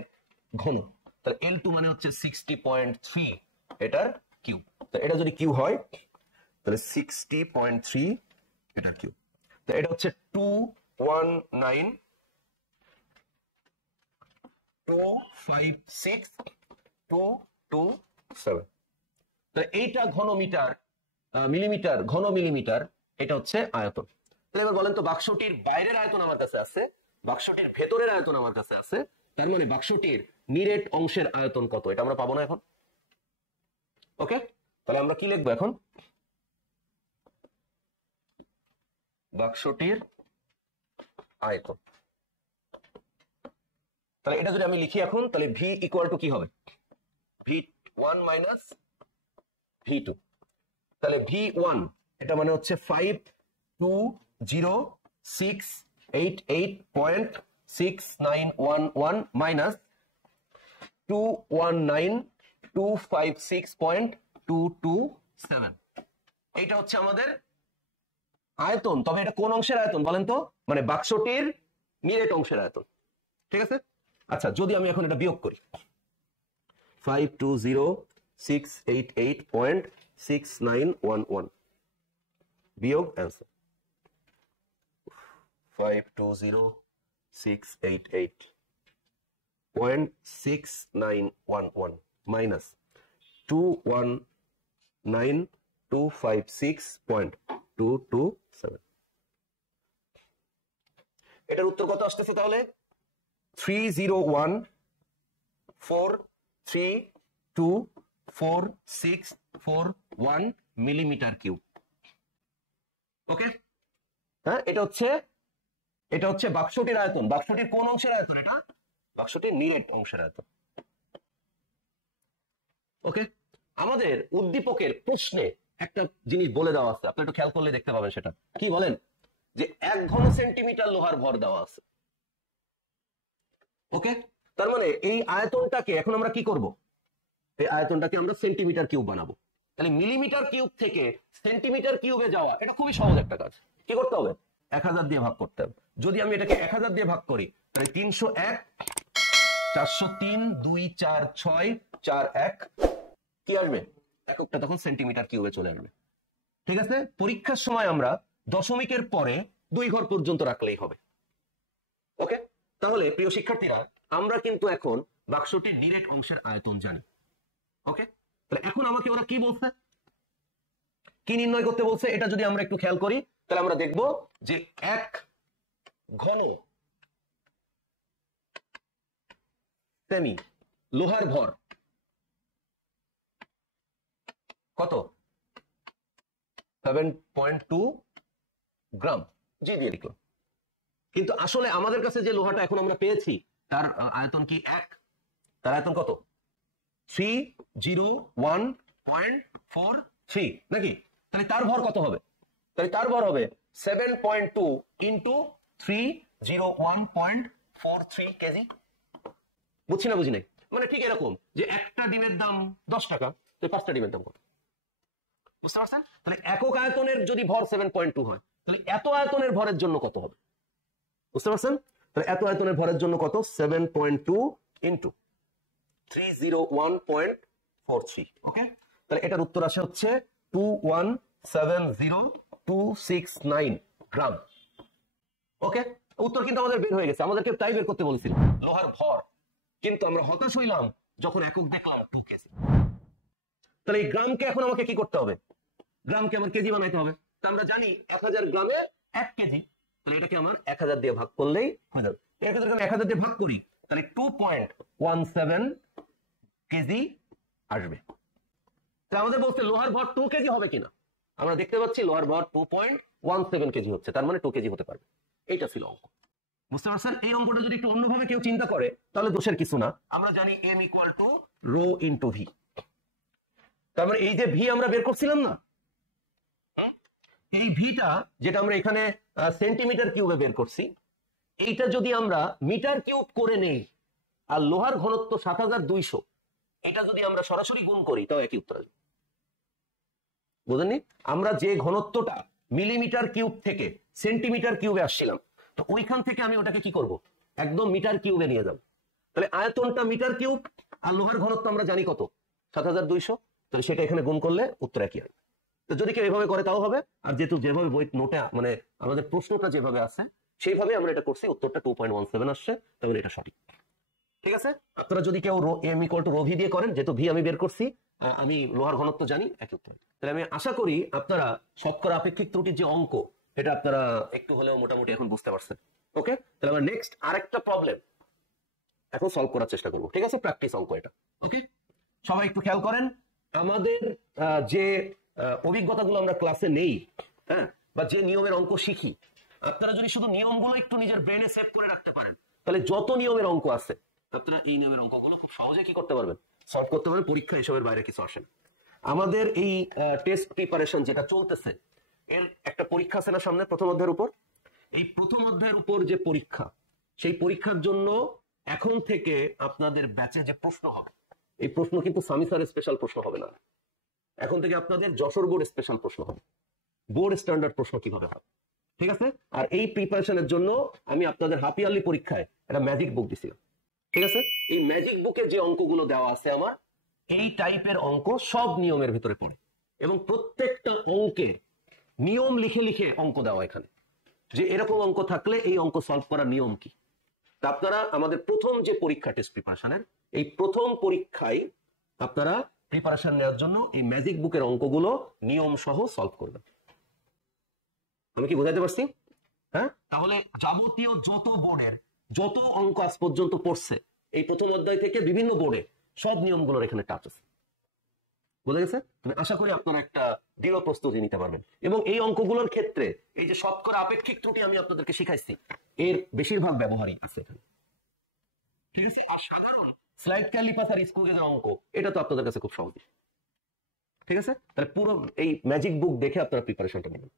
ঘন। তাহলে L2 মানে হচ্ছে 60.3 এটার কিউব। তো এটা যদি কিউ হয় তাহলে 60.3 এটার কিউব। তো এটা হচ্ছে 219,256,227। তাহলে এইটা ঘনমিটার, মিলিমিটার, ঘন মিলিমিটার, এটা হচ্ছে আয়তন। তাহলে এবার বলেন তো বাক্সটির বাইরের আয়তন আমার কাছে আছে, বাক্সটির ভেতরের আয়তন আমার কাছে আছে, তার মানে বাক্সটির নিরেট অংশের আয়তন কত এটা আমরা পাবো না এখন। ওকে, তাহলে আমরা কি লিখবো এখন? বাক্সটির আয়তন। তাহলে এটা যদি আমি লিখি এখন, তাহলে V ইকুয়াল টু কি হবে? V1 minus V2। তাহলে V1 এটা মানে হচ্ছে 520,688.6911 মাইনাস 219,256.227। এইটা হচ্ছে আমাদের আয়তন। তবে এটা কোন অংশের আয়তন বলেন তো? মানে বাক্সটির নিরেট অংশের আয়তন। ঠিক আছে? আচ্ছা যদি আমি এখন এটা বিয়োগ করি, 520,688.6911 বিয়োগ অ্যান্সার 520,688.6911 মাইনাস 219,256.227। এটার উত্তর কত আসতেছে তাহলে? 301,432,4641 মিলিমিটার কিউব। ওকে, হ্যাঁ এটা হচ্ছে বাক্সটির আয়তন। বাক্সটির কোন অংশের আয়তন? এটা বাক্সটির নিরেট অংশের আয়তন। ওকে, আমাদের উদ্দীপকের প্রশ্নে একটা জিনিস বলে দেওয়া আছে, আপনি একটু খেয়াল করলে দেখতে পাবেন। সেটা কি বলেন? যে 1 ঘন সেন্টিমিটার লোহার ভর দেওয়া আছে। ওকে, তার মানে এই আয়তনটাকে এখন আমরা কি করব? এই আয়তনটাকে আমরা সেন্টিমিটার কিউব বানাবো। তাহলে মিলিমিটার কিউব থেকে সেন্টিমিটার কিউবে যাওয়া এটা খুবই সহজ একটা কাজ। কি করতে হবে? 1000 দিয়ে ভাগ করতে হবে। যদি আমি এটাকে 1000 দিয়ে ভাগ করি তাহলে 301 403 2 4 6 4 1 কি আসবে? এককটা তখন সেন্টিমিটার কিউবে চলে আসবে। ঠিক আছে, পরীক্ষার সময় আমরা দশমিকের পরে 2 ঘর পর্যন্ত রাখলেই হবে। ওকে, তাহলে প্রিয় শিক্ষার্থীরা আমরা কিন্তু এখন বাক্সটির নিরেট অংশের আয়তন জানি। ওকে, তাহলে এখন আমাকে ওরা কি বলছে, কি নির্ণয় করতে বলছে, এটা যদি আমরা একটু খেয়াল করি তাহলে আমরা দেখব যে 1 ঘন সেমি লোহার ভর কত? 7.2 গ্রাম। জি দিয়ে লিখলাম। কিন্তু আসলে আমাদের কাছে যে লোহাটা এখন আমরা পেয়েছি তার আয়তন কি 1, তার আয়তন কত? 301.43 নাকি? তাহলে তার ভর কত হবে? তাহলে তার ভর হবে 7.2 ইন্টু 301.43 কেজি। বুঝছি না বুঝি নাই? মানে ঠিক এরকম যে একটা ডিমের দাম 10 টাকা, তো 5টা ডিমের দাম কত? বুঝতে পারছেন? তাহলে একক আয়তনের যদি ভর 7.2 হয় তাহলে এত আয়তনের ভরের জন্য কত হবে? বুঝতে পারছেন? তাহলে এত আয়তনের ভরের জন্য কত? 7.2 ইন্টু 301.43। ওকে, তাহলে এটার উত্তর আসে হচ্ছে 2170269 গ্রাম। ওকে, উত্তর কিন্তু আমাদের বের হয়ে গেছে। আমাদেরকে তাই বের করতে বলেছিল লোহার ভর, কিন্তু আমরা হতাশ হইলাম যখন একক দেখলাম 2 কেজি। তাহলে এই গ্রামকে এখন আমাকে কি করতে হবে? গ্রামকে আমার কেজি বানাইতে হবে। তা আমরা জানি 1000 গ্রামে 1 কেজি, তাহলে এটাকে আমার 1000 দিয়ে ভাগ করলেই হয়ে যাবে। এটাকে যদি আমি 1000 দিয়ে ভাগ করি তাহলে 2.17 কেজি আসবে। তাহলে আমাদের বলছে লোহার ভর 2 কেজি হবে কিনা? আমরা দেখতে পাচ্ছি লোহার ভর 2.17 কেজি হচ্ছে, তার মানে 2 কেজি হতে পারবে। এইটা ছিল অঙ্ক। বুঝতে পারছেন? এই অঙ্কটা যদি একটু অন্যভাবে কেউ চিন্তা করে তাহলে দোষের কিছু না। আমরা জানি m equal to rho into V. তার মানে এই যে ভি আমরা বের করছিলাম না, এই ভিটা যেটা আমরা এখানে সেন্টিমিটার কিউবে বের করছি, এইটা যদি আমরা মিটার কিউব করে নেই আর লোহার ঘনত্ব 7200, এটা যদি আমরা সরাসরি গুণ করি তাও একই উত্তর আসবে। বুঝলেননি? আমরা যে ঘনত্বটা মিলিমিটার কিউব থেকে সেন্টিমিটার কিউবে আসছিলাম, তো ওইখান থেকে আমি ওটাকে কি করব? একদম মিটার কিউবে নিয়ে যাব। তাহলে আয়তনটা মিটার কিউব আর লোহার ঘনত্ব আমরা জানি কত? 7200। তাহলে সেটা এখানে গুণ করলে উত্তর একই হবে। তো যদি কেউ এভাবে করে তাও হবে, আর যেহেতু যেভাবে বই নোটে মানে আমাদের প্রশ্নটা যেভাবে আছে সেইভাবে আমরা এটা করছি, উত্তরটা 2.17 আসছে, তাহলে এটা সঠিক। ঠিক আছে, আপনারা যদি কেউ m equal to rho V দিয়ে করেন, যেহেতু ভি আমি বের করছি, আমি লোহার ঘনত্ব জানি, একই উত্তর। তাহলে আমি আশা করি আপনারা শতকরা আপেক্ষিক ত্রুটির যে অঙ্ক, এটা আপনারা একটু হলেও মোটামুটি এখন বুঝতে পারছেন। ওকে, তাহলে আমরা নেক্সট আরেকটা প্রবলেম এখন সলভ করার চেষ্টা করব। ঠিক আছে, প্র্যাকটিস অঙ্ক এটা। ওকে, সবাই একটু খেয়াল করেন। আমাদের যে অভিজ্ঞতাগুলো আমরা ক্লাসে নেই, হ্যাঁ, বা যে নিয়মের অঙ্ক শিখি, আপনারা যদি শুধু নিয়মগুলো একটু নিজের ব্রেনে সেভ করে রাখতে পারেন তাহলে যত নিয়মের অঙ্ক আছে আপনারা এই নিয়মের অঙ্কগুলো খুব সহজে কি করতে পারবেন? সলভ করতে পারবেন। পরীক্ষা এসবের বাইরে কিছু আসে না। আমাদের এই টেস্ট প্রিপারেশন যেটা চলতেছে, এর একটা পরীক্ষা আছে না সামনে, প্রথম অধ্যায়ের উপর। এই প্রথম অধ্যায়ের উপর যে পরীক্ষা, সেই পরীক্ষার জন্য এখন থেকে আপনাদের ব্যাচে যে প্রশ্ন হবে, এই প্রশ্ন কিন্তু সামিসার স্পেশাল প্রশ্ন হবে না। এখন থেকে আপনাদের যশোর বোর্ড স্পেশাল প্রশ্ন হবে, বোর্ড স্ট্যান্ডার্ড প্রশ্ন কিভাবে হবে। ঠিক আছে, আর এই প্রিপারেশনের জন্য আমি আপনাদের হাফ ইয়ারলি পরীক্ষায় একটা ম্যাজিক বুক দিছিলাম। ঠিক আছে, এই ম্যাজিক বুকে যে অঙ্কগুলো দেওয়া আছে আমার, এই টাইপের অঙ্ক সব নিয়মের ভিতরে পড়ে, এবং প্রত্যেকটা অঙ্কে নিয়ম লিখে লিখে অঙ্ক দেওয়া এখানে, যে এরকম অঙ্ক থাকলে এই অঙ্ক সলভ করার নিয়ম কি। তা আপনারা আমাদের প্রথম যে পরীক্ষা টেস্ট প্রিপারেশনের, এই প্রথম পরীক্ষায় আপনারা প্রিপারেশন নেওয়ার জন্য এই ম্যাজিক বুকের অঙ্কগুলো নিয়ম সহ সলভ করবেন। আমি কি বোঝাতে পারছি? হ্যাঁ, তাহলে যাবতীয় যত বোর্ডের যত অঙ্ক আজ পর্যন্ত পড়ছে এই প্রথম অধ্যায় থেকে বিভিন্ন বোর্ডে সব নিয়মগুলোর এখানে টাচ আছে। বোঝা গেছে? আমি আশা করি আপনারা একটা দৃঢ় প্রস্তুতি নিতে পারবেন। এবং এই অঙ্কগুলোর ক্ষেত্রে এই যে শতকরা আপেক্ষিক ত্রুটি আমি আপনাদেরকে শিখাইছি, এর বেশিরভাগ ব্যবহারই আছে এখানে। ঠিক আছে, আর সাধারণ স্লাইড ক্যালিপাস আর স্ক্রু গেজের অঙ্ক, এটা তো আপনাদের কাছে খুব সহজ। ঠিক আছে, তাহলে পুরো এই ম্যাজিক বুক দেখে আপনারা প্রিপারেশনটা নেবেন।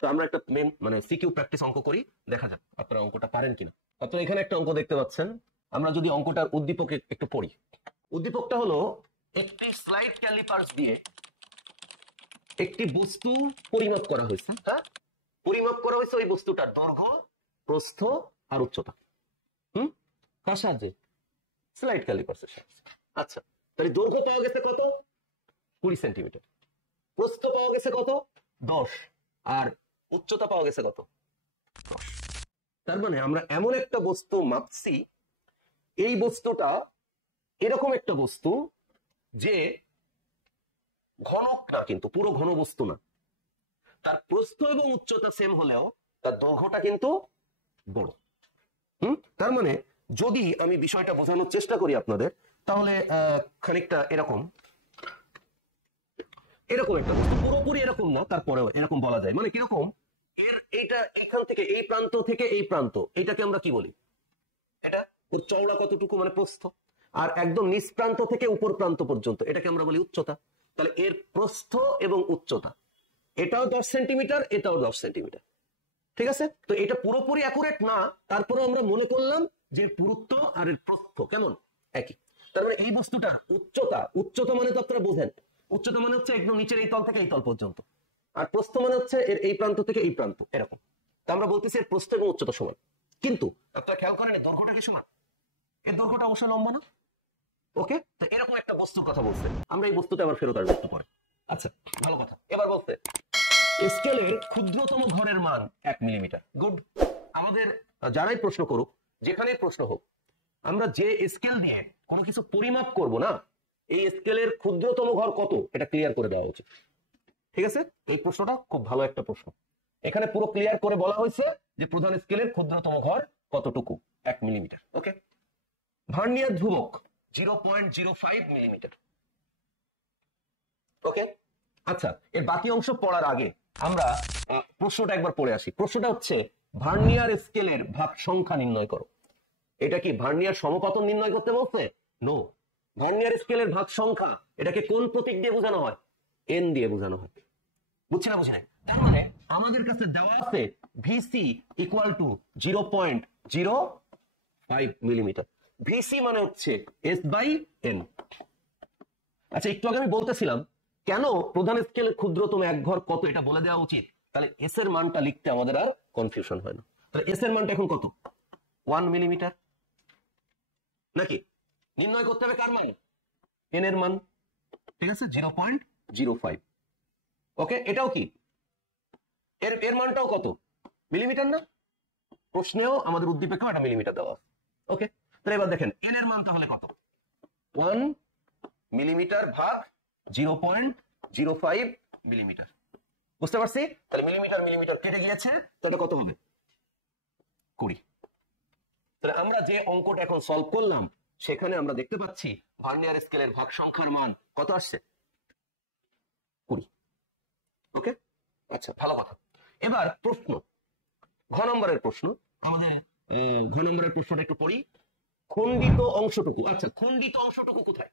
তো আমরা একটা মেন মানে সিকিউ প্র্যাকটিস অঙ্ক করি, দেখা যাক আপনারা অঙ্কটা পারেন কিনা। আপনারা এখানে একটা অঙ্ক দেখতে পাচ্ছেন। আমরা যদি অঙ্কটার উদ্দীপক একটু পড়ি, উদ্দীপকটা হলো একটি স্লাইড ক্যালিপার্স দিয়ে একটি বস্তু পরিমাপ করা হয়েছে। হ্যাঁ, পরিমাপ করা হয়েছে ওই বস্তুটার দৈর্ঘ্য, প্রস্থ আর উচ্চতা। কার সাহায্যে? স্লাইড ক্যালিপার্সের সাহায্যে। আচ্ছা, তাহলে দৈর্ঘ্য পাওয়া গেছে কত? 20 সেন্টিমিটার। প্রস্থ পাওয়া গেছে কত? 10। আর উচ্চতা পাওয়া গেছে কত? 10। তার মানে আমরা এমন একটা বস্তু মাপছি, এই বস্তুটা এরকম একটা বস্তু যে ঘনক না, কিন্তু পুরো ঘন বস্তু না। তার প্রস্থ এবং উচ্চতা সেম হলেও তার দৈর্ঘ্যটা কিন্তু বড়। তার মানে যদি আমি বিষয়টা বোঝানোর চেষ্টা করি আপনাদের, তাহলে খানিকটা এরকম একটা বস্তু, পুরোপুরি এরকম না, তারপরেও এরকম বলা যায়। মানে কিরকম, এইটা এখান থেকে এই প্রান্ত থেকে এই প্রান্ত, এটাকে আমরা কি বলি? এটা ওর চওড়া কতটুকু, মানে প্রস্থ। আর একদম নিচ প্রান্ত থেকে উপর প্রান্ত পর্যন্ত এটাকে আমরা বলি উচ্চতা। তাহলে এর প্রস্থ এবং উচ্চতা, এটাও 10 সেন্টিমিটার, এটাও 10 সেন্টিমিটার। ঠিক আছে? তো এটা পুরোপুরি অ্যাকুরেট না, তারপরে আমরা মনে করলাম যে পুরুত্ব আর এর প্রস্থ কেমন একই। তার মানে এই বস্তুটার উচ্চতা মানে তো আপনারা বোঝেন, উচ্চতা মানে হচ্ছে একদম নিচের এই তল থেকে এই তল পর্যন্ত, আর প্রস্থ মানে হচ্ছে এর এই প্রান্ত থেকে এই প্রান্ত, এরকম। তো আমরা বলতেছি এর প্রস্থ এবং উচ্চতা সমান। কিন্তু আপনারা খেয়াল করেন, দৈর্ঘ্যটা কি সমান? এর দৈর্ঘ্যটা অবশ্যই লম্বা না। ওকে, তো এরকম একটা বস্তুর কথা বলছে। আমরা এই বস্তুটা আবার ফেরত আসবো একটু পরে। আচ্ছা, ভালো কথা। এবার বলতে স্কেলের ক্ষুদ্রতম ঘরের মান 1 মিলিমিটার। গুড। আমাদের যারাই প্রশ্ন করুক, যেখানে প্রশ্ন হোক, আমরা যে স্কেল দিয়ে কোনো কিছু পরিমাপ করব না, এই স্কেলের ক্ষুদ্রতম ঘর কত এটা ক্লিয়ার করে দেওয়া উচিত। ঠিক আছে? এই প্রশ্নটা খুব ভালো একটা প্রশ্ন। এখানে পুরো ক্লিয়ার করে বলা হয়েছে যে প্রধান স্কেলের ক্ষুদ্রতম ঘর কতটুকু, 1 মিলিমিটার। ওকে, ভার্নিয়ার ধ্রুবক 0.05 মিলিমিটার। ওকে, আচ্ছা, এর বাকি অংশ পড়ার আগে আমরা প্রশ্নটা একবার পড়ে আসি। প্রশ্নটা হচ্ছে ভার্নিয়ার স্কেলের ভাগ সংখ্যা নির্ণয় করো। এটা কি ভার্নিয়ার সমপতন নির্ণয় করতে বলছে? নো। ভার্নিয়ার স্কেলের ভাগ সংখ্যা, এটাকে কোন প্রতীক দিয়ে বোঝানো হয়? এন দিয়ে বোঝানো হয়। বুঝছি না? বুঝি নাই? তার মানে আমাদের কাছে দেওয়া আছে VC equal to 0.05 millimetre. VC মানে হচ্ছে এস বাই এন। আচ্ছা, একটু আগে আমি বলতেছিলাম কেন প্রধান স্কেলের ক্ষুদ্রতম এক ঘর কত এটা বলে দেওয়া উচিত, তাহলে এস এর মানটা লিখতে আমাদের আর কনফিউশন হয় না। তাহলে এস এর মানটা এখন কত? 1 মিলিমিটার। নাকি নির্ণয় করতে হবে কার মান? এন এর মান। ঠিক আছে, 0.05। ওকে, এটাও কি এর মানটাও কত? মিলিমিটার না? প্রশ্নেও আমাদের উদ্দীপকেও একটা মিলিমিটার দেওয়া। ওকে, তাহলে এবার দেখেন এন এর মান তাহলে কত? 1 মিলিমিটার ভাগ 0.05 মিলিমিটার। বুঝতে পারছি? তাহলে মিলিমিটার কেটে গিয়েছে, তাহলে কত হবে? 20। তাহলে আমরা যে অঙ্কটা এখন সলভ করলাম, সেখানে আমরা দেখতে পাচ্ছি ভার্নিয়ার স্কেলের ভাগ সংখ্যার মান কত আসছে? 20। ওকে, আচ্ছা, ভালো কথা। এবার প্রশ্ন, ঘ নম্বরের প্রশ্ন। আমাদের ঘ নম্বরের প্রশ্নটা একটু পড়ি। খণ্ডিত অংশটুকু। আচ্ছা, খণ্ডিত অংশটুকু কোথায়?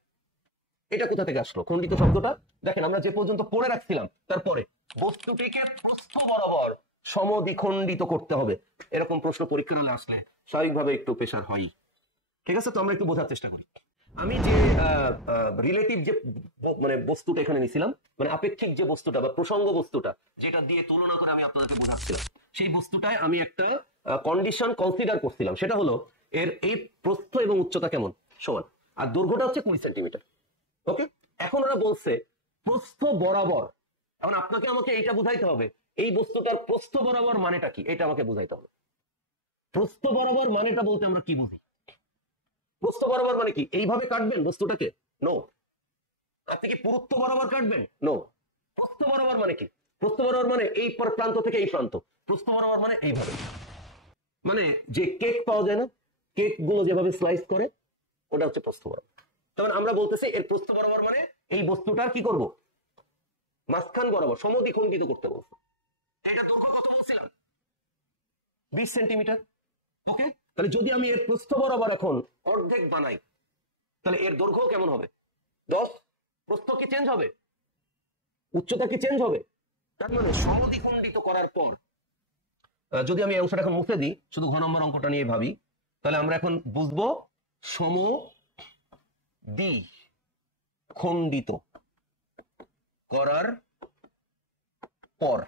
এটা কোথা থেকে আসলো খণ্ডিত শব্দটা? দেখেন, আমরা যে পর্যন্ত পড়ে রাখছিলাম, তারপরে বস্তুটিকে প্রস্থ বরাবর সমদ্বিখণ্ডিত করতে হবে, এরকম প্রশ্ন পরীক্ষার হলে আসলে স্বাভাবিকভাবে একটু প্রেশার হয়। ঠিক আছে, তো আমরা একটু বোঝার চেষ্টা করি। আমি যে রিলেটিভ যে মানে বস্তুটা এখানে নিছিলাম, মানে আপেক্ষিক যে বস্তুটা বা প্রসঙ্গ বস্তুটা, যেটা দিয়ে তুলনা করে আমি আপনাদেরকে বোঝাচ্ছিলাম, সেই বস্তুটায় আমি একটা কন্ডিশন কনসিডার করছিলাম। সেটা হলো এর এই প্রস্থ এবং উচ্চতা কেমন সমান, আর দৈর্ঘ্যটা হচ্ছে 20 সেন্টিমিটার। ওকে, এখন ওরা বলছে প্রস্থ বরাবর। এখন আপনাকে আমাকে এইটা বুঝাইতে হবে, এই বস্তুটার প্রস্থ বরাবর মানেটা কি, এটা আমাকে বুঝাইতে হবে। প্রস্থ বরাবর মানেটা বলতে আমরা কি বুঝি? প্রস্থ বরাবর মানে কি এইভাবে কাটবেন বস্তুটাকে? নো। আপনি কি পুরুত্ব বরাবর কাটবেন? নো। প্রস্থ বরাবর মানে কি? প্রস্থ বরাবর মানে এই প্রান্ত থেকে এই প্রান্ত। প্রস্থ বরাবর মানে এইভাবে, মানে যে কেক পাওয়া যায় না, কেক গুলো যেভাবে স্লাইস করে, ওটা হচ্ছে প্রস্থ বরাবর। তখন আমরা বলতেছি এর প্রস্থ বরাবর মানে এই বস্তুটার কি করব? মাঝখান বরাবর সমদ্বিখণ্ডিত করতে বলছি। এটা দৈর্ঘ্য কত বলছিলাম? 20 সেন্টিমিটার। ওকে, তাহলে যদি আমি এর প্রস্থ বরাবর এখন অর্ধেক বানাই, তাহলে এর দৈর্ঘ্য কেমন হবে? 10। প্রস্থ কি চেঞ্জ হবে? উচ্চতা কি চেঞ্জ হবে? তার মানে সমদ্বিখণ্ডিত করার পর, যদি আমি এই অংশটা এখন মুছে দিই, শুধু ঘ নম্বর অঙ্কটা নিয়ে ভাবি, তাহলে আমরা এখন বুঝবো সমদ্বিখণ্ডিত করার পর,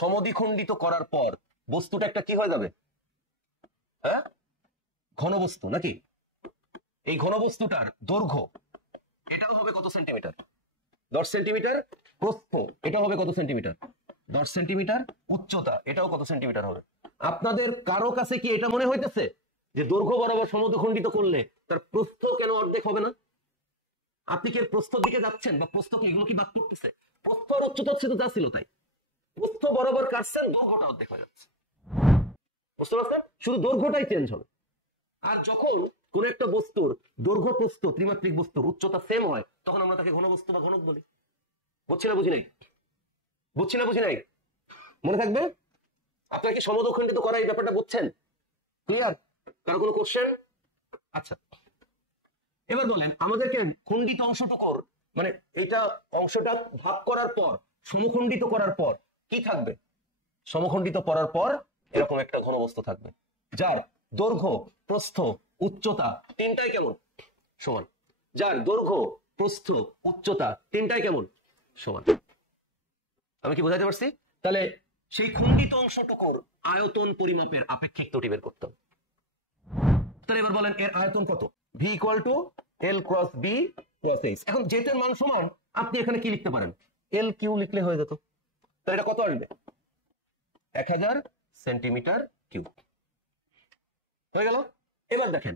সমদ্বিখণ্ডিত করার পর বস্তুটা একটা কি হয়ে যাবে? হ্যাঁ, ঘনবস্তু নাকি? এই ঘনবস্তুটার দৈর্ঘ্য এটাও হবে কত সেন্টিমিটার? 10 সেন্টিমিটার। প্রস্থ এটা হবে কত সেন্টিমিটার? 10 সেন্টিমিটার। উচ্চতা এটাও কত সেন্টিমিটার হবে? আপনাদের কারো কাছে কি এটা মনে হইতেছে যে দৈর্ঘ্য বরাবর সমদ্বিখণ্ডিত করলে তার প্রস্থ কেন অর্ধেক হবে না? আপনি কি এর প্রস্থর দিকে যাচ্ছেন, বা প্রস্থকে এগুলো কি বাদ করতেছে? প্রস্থ আর উচ্চতা তো যা ছিল তাই, প্রস্থ বরাবর কাটছেন, দৈর্ঘ্যটা অর্ধেক হয়ে যাচ্ছে। বুঝতে পারছেন? শুধু দৈর্ঘ্যটাই চেঞ্জ হবে। আর যখন কোন একটা বস্তুর দৈর্ঘ্য প্রস্থ ত্রিমাত্রিক বস্তুর উচ্চতা সেম হয়, তখন আমরা তাকে ঘনবস্তু বা ঘনক বলি। বুঝছি না বুঝি নাই? বুঝছি না বুঝি নাই? মনে থাকবে? আপনারা কি সমদ্বিখণ্ডিত করা এই ব্যাপারটা বুঝছেন? ক্লিয়ার? কারো কোনো কোশ্চেন? আচ্ছা, এবার বলেন আমাদেরকে খণ্ডিত অংশটুকুর মানে এটা অংশটা ভাগ করার পর, সমখণ্ডিত করার পর কি থাকবে? সমখণ্ডিত করার পর এরকম একটা ঘনবস্তু থাকবে যার দৈর্ঘ্য, প্রস্থ, উচ্চতা তিনটাই কেমন? সমান। যার দৈর্ঘ্য, প্রস্থ, উচ্চতা তিনটাই কেমন? সমান। আমি কি বোঝাতে পারছি? তাহলে সেই খণ্ডিত অংশটুকুর আয়তন পরিমাপের আপেক্ষিক ত্রুটি বের করতে হবে। তাহলে এবার বলেন এর আয়তন কত? V equal to L cross B cross H. এখন যেটার মান সমান, আপনি এখানে কি লিখতে পারেন? এল কিউ লিখলে হয়ে যেত। তাহলে এটা কত আসবে? 1000 সেন্টিমিটার কিউব। হয়ে গেল। এবার দেখেন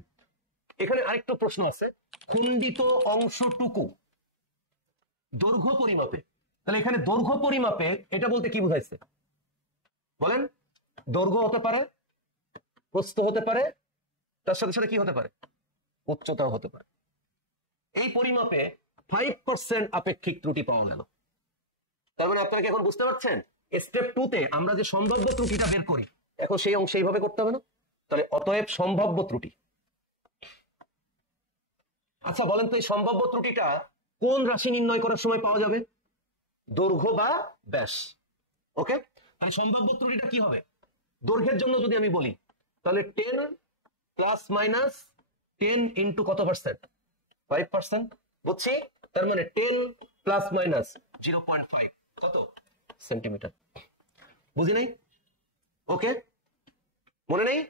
এখানে আরেকটা প্রশ্ন আছে, খণ্ডিত অংশটুকু দৈর্ঘ্য পরিমাপে। তাহলে এখানে দৈর্ঘ্য পরিমাপে এটা বলতে কি বোঝাইছে বলেন? দৈর্ঘ্য হতে পারে, প্রস্থ হতে পারে, তার সাথে সাথে কি হতে পারে? উচ্চতাও হতে পারে। এই পরিমাপে 5% আপেক্ষিক ত্রুটি পাওয়া গেল। তার মানে আপনারা কি এখন বুঝতে পারছেন স্টেপ 2 তে আমরা যে সম্ভাব্য ত্রুটিটা বের করি, এখন সেই অংশ এইভাবে করতে হবে না? তাহলে অতএব সম্ভাব্য ত্রুটি। আচ্ছা বলেন তো এই সম্ভাব্য ত্রুটিটা কোন রাশি নির্ণয় করার সময় পাওয়া যাবে? দৈর্ঘ্য বা ব্যাস। ওকে, তাই সম্ভাব্য ত্রুটিটা কি হবে? দৈর্ঘ্যের জন্য যদি আমি বলি তাহলে 10 প্লাস মাইনাস 10 ইন্টু কত পার্সেন্ট? 5%। বুঝছি? তার মানে 10 প্লাস মাইনাস 0.5 কত সেন্টিমিটার। বুঝি নাই? ওকে, মনে নেই?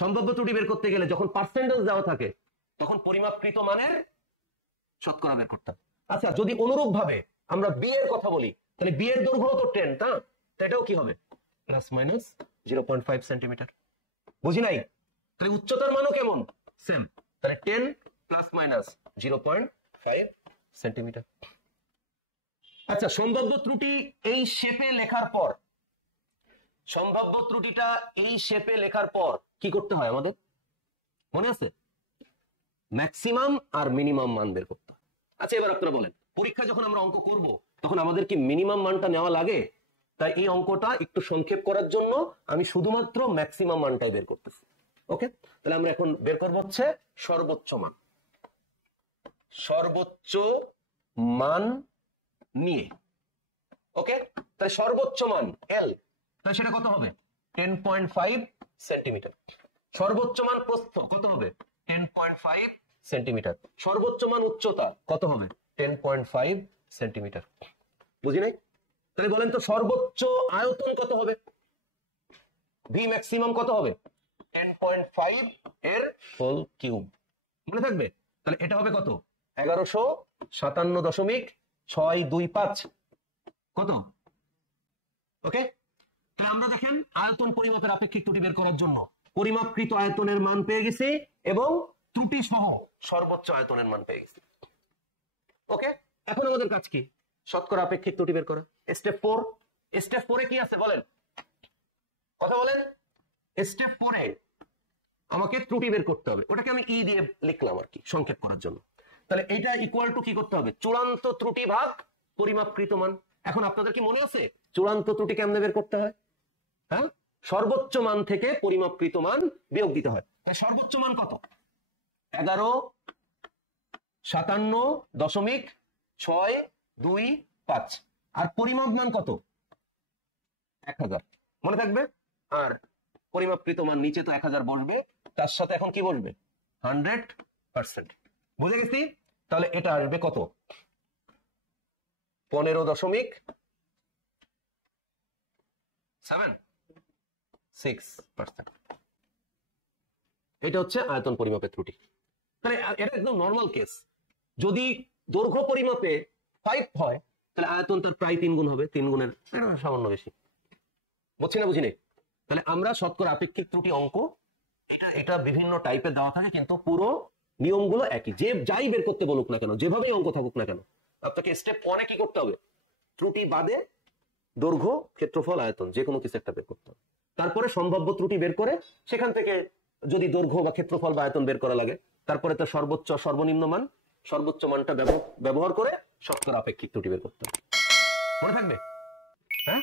সম্ভাব্য ত্রুটি বের করতে গেলে যখন পার্সেন্টেজ দেওয়া থাকে তখন পরিমাপকৃত মানের শতকরা বের করতে হবে। আচ্ছা যদি অনুরূপ ভাবে আমরা বি এর কথা বলি, তাহলে বি এর দৈর্ঘ্য তো 10, তা এটাও কি হবে? Plus minus 0.5 centimetre. বুঝি নাই? তাহলে উচ্চতার মানও কেমন? সেম। তাহলে 10 প্লাস মাইনাস 0.5 সেন্টিমিটার। আচ্ছা সম্ভাব্য ত্রুটি এই শেপে লেখার পর, সম্ভাব্য ত্রুটিটা এই শেপে লেখার পর কি করতে হয় আমাদের? মনে আছে? ম্যাক্সিমাম আর মিনিমাম মান বের করতে হয়। আচ্ছা এবার আপনারা বলেন পরীক্ষা যখন আমরা অঙ্ক করব তখন আমাদের কি মিনিমাম মানটা নেওয়া লাগে? তাই এই অঙ্কটা একটু সংক্ষেপ করার জন্য আমি শুধুমাত্র ম্যাক্সিমাম মানটাই বের করতেছি। ওকে, তাহলে আমরা এখন বের করব হচ্ছে সর্বোচ্চ মান। সর্বোচ্চ মান নিয়ে। ওকে, তাহলে সর্বোচ্চ মান এল, তাহলে সেটা কত হবে? 10.5 সেন্টিমিটার। সর্বোচ্চ মান প্রস্থ কত হবে? 10.5 সেন্টিমিটার। সর্বোচ্চ মান উচ্চতা কত হবে? 10.5 সেন্টিমিটার। বুঝি নাই? তাহলে বলেন তো সর্বোচ্চ আয়তন কত হবে? ভি ম্যাক্সিমাম কত হবে? 10.5 এর হোল কিউব। মনে থাকবে? তাহলে এটা হবে কত? 1157.625 কত? ওকে, তাহলে আমরা দেখেন আয়তন পরিমাপের আপেক্ষিক ত্রুটি বের করার জন্য পরিমাপকৃত আয়তনের মান পেয়ে গেছি এবং ত্রুটি সহ সর্বোচ্চ আয়তনের মান পেয়ে গেছি। ওকে, এখন আমাদের কাজ কি? শতকরা আপেক্ষিক ত্রুটি বের করা। স্টেপ 4। স্টেপ 4 এ কি আছে বলেন? কথা বলেন। স্টেপ 4 এ আমাকে ত্রুটি বের করতে হবে, ওটাকে আমি ই দিয়ে লিখলাম আর কি সংক্ষেপ করার জন্য। তাহলে এটা ইকুয়াল টু কি করতে হবে? চূড়ান্ত ত্রুটি ভাগ পরিমাপকৃত মান। এখন আপনাদের কি মনে আছে চূড়ান্ত ত্রুটি কেমনে বের করতে হয়? হ্যাঁ, সর্বোচ্চ মান থেকে পরিমাপকৃত মান বিয়োগ দিতে হয়। তাই সর্বোচ্চ মান কত? 1157.625 আর পরিমাপ মান কত? 1000। মনে থাকবে? আর পরিমাপকৃত মান নিচে তো 1000 বসবে, তার সাথে এখন কি বসবে? 100%। বুঝে গেছি? তাহলে এটা আসবে কত? 15.76%। এটা হচ্ছে আয়তন পরিমাপের ত্রুটি। তাহলে এটা একদম নর্মাল কেস। যদি দৈর্ঘ্য পরিমাপে 5 হয় তাহলে আয়তন তার প্রায় 3 গুণ হবে, 3 গুণের সামান্য বেশি। বুঝছি না বুঝিনি? তাহলে আমরা শতকরা আপেক্ষিক ত্রুটি অঙ্ক এটা বিভিন্ন টাইপের দেওয়া থাকে, কিন্তু পুরো নিয়মগুলো একই। যে যাই বের করতে বলুক না কেন, যেভাবেই অঙ্ক থাকুক না কেন, আপনাকে স্টেপ 1 কি করতে হবে? ত্রুটি বাদে দৈর্ঘ্য, ক্ষেত্রফল, আয়তন যে কোনো কিছু একটা বের করতে হবে। তারপরে সম্ভাব্য ত্রুটি বের করে সেখান থেকে যদি দৈর্ঘ্য বা ক্ষেত্রফল বা আয়তন বের করা লাগে, তারপরে তার সর্বোচ্চ সর্বনিম্ন মান, সর্বোচ্চ মানটা ব্যবহার করে শতকরা আপেক্ষিক ত্রুটি বের করতে হবে। মনে থাকবে? হ্যাঁ,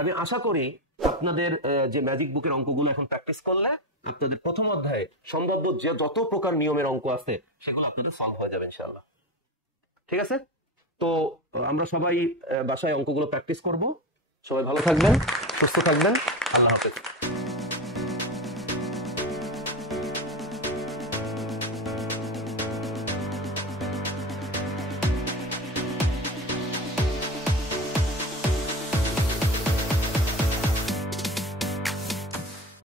আমি আশা করি আপনাদের যে ম্যাজিক বুকের অঙ্কগুলো এখন প্র্যাকটিস করলে আপনাদের প্রথম অধ্যায়ে সম্ভাব্য যে যত প্রকার নিয়মের অঙ্ক আছে সেগুলো আপনাদের সলভ হয়ে যাবে ইনশাআল্লাহ। ঠিক আছে? তো আমরা সবাই বাসায় অঙ্কগুলো প্র্যাকটিস করব। সবাই ভালো থাকবেন, সুস্থ থাকবেন। আল্লাহ হাফেজ।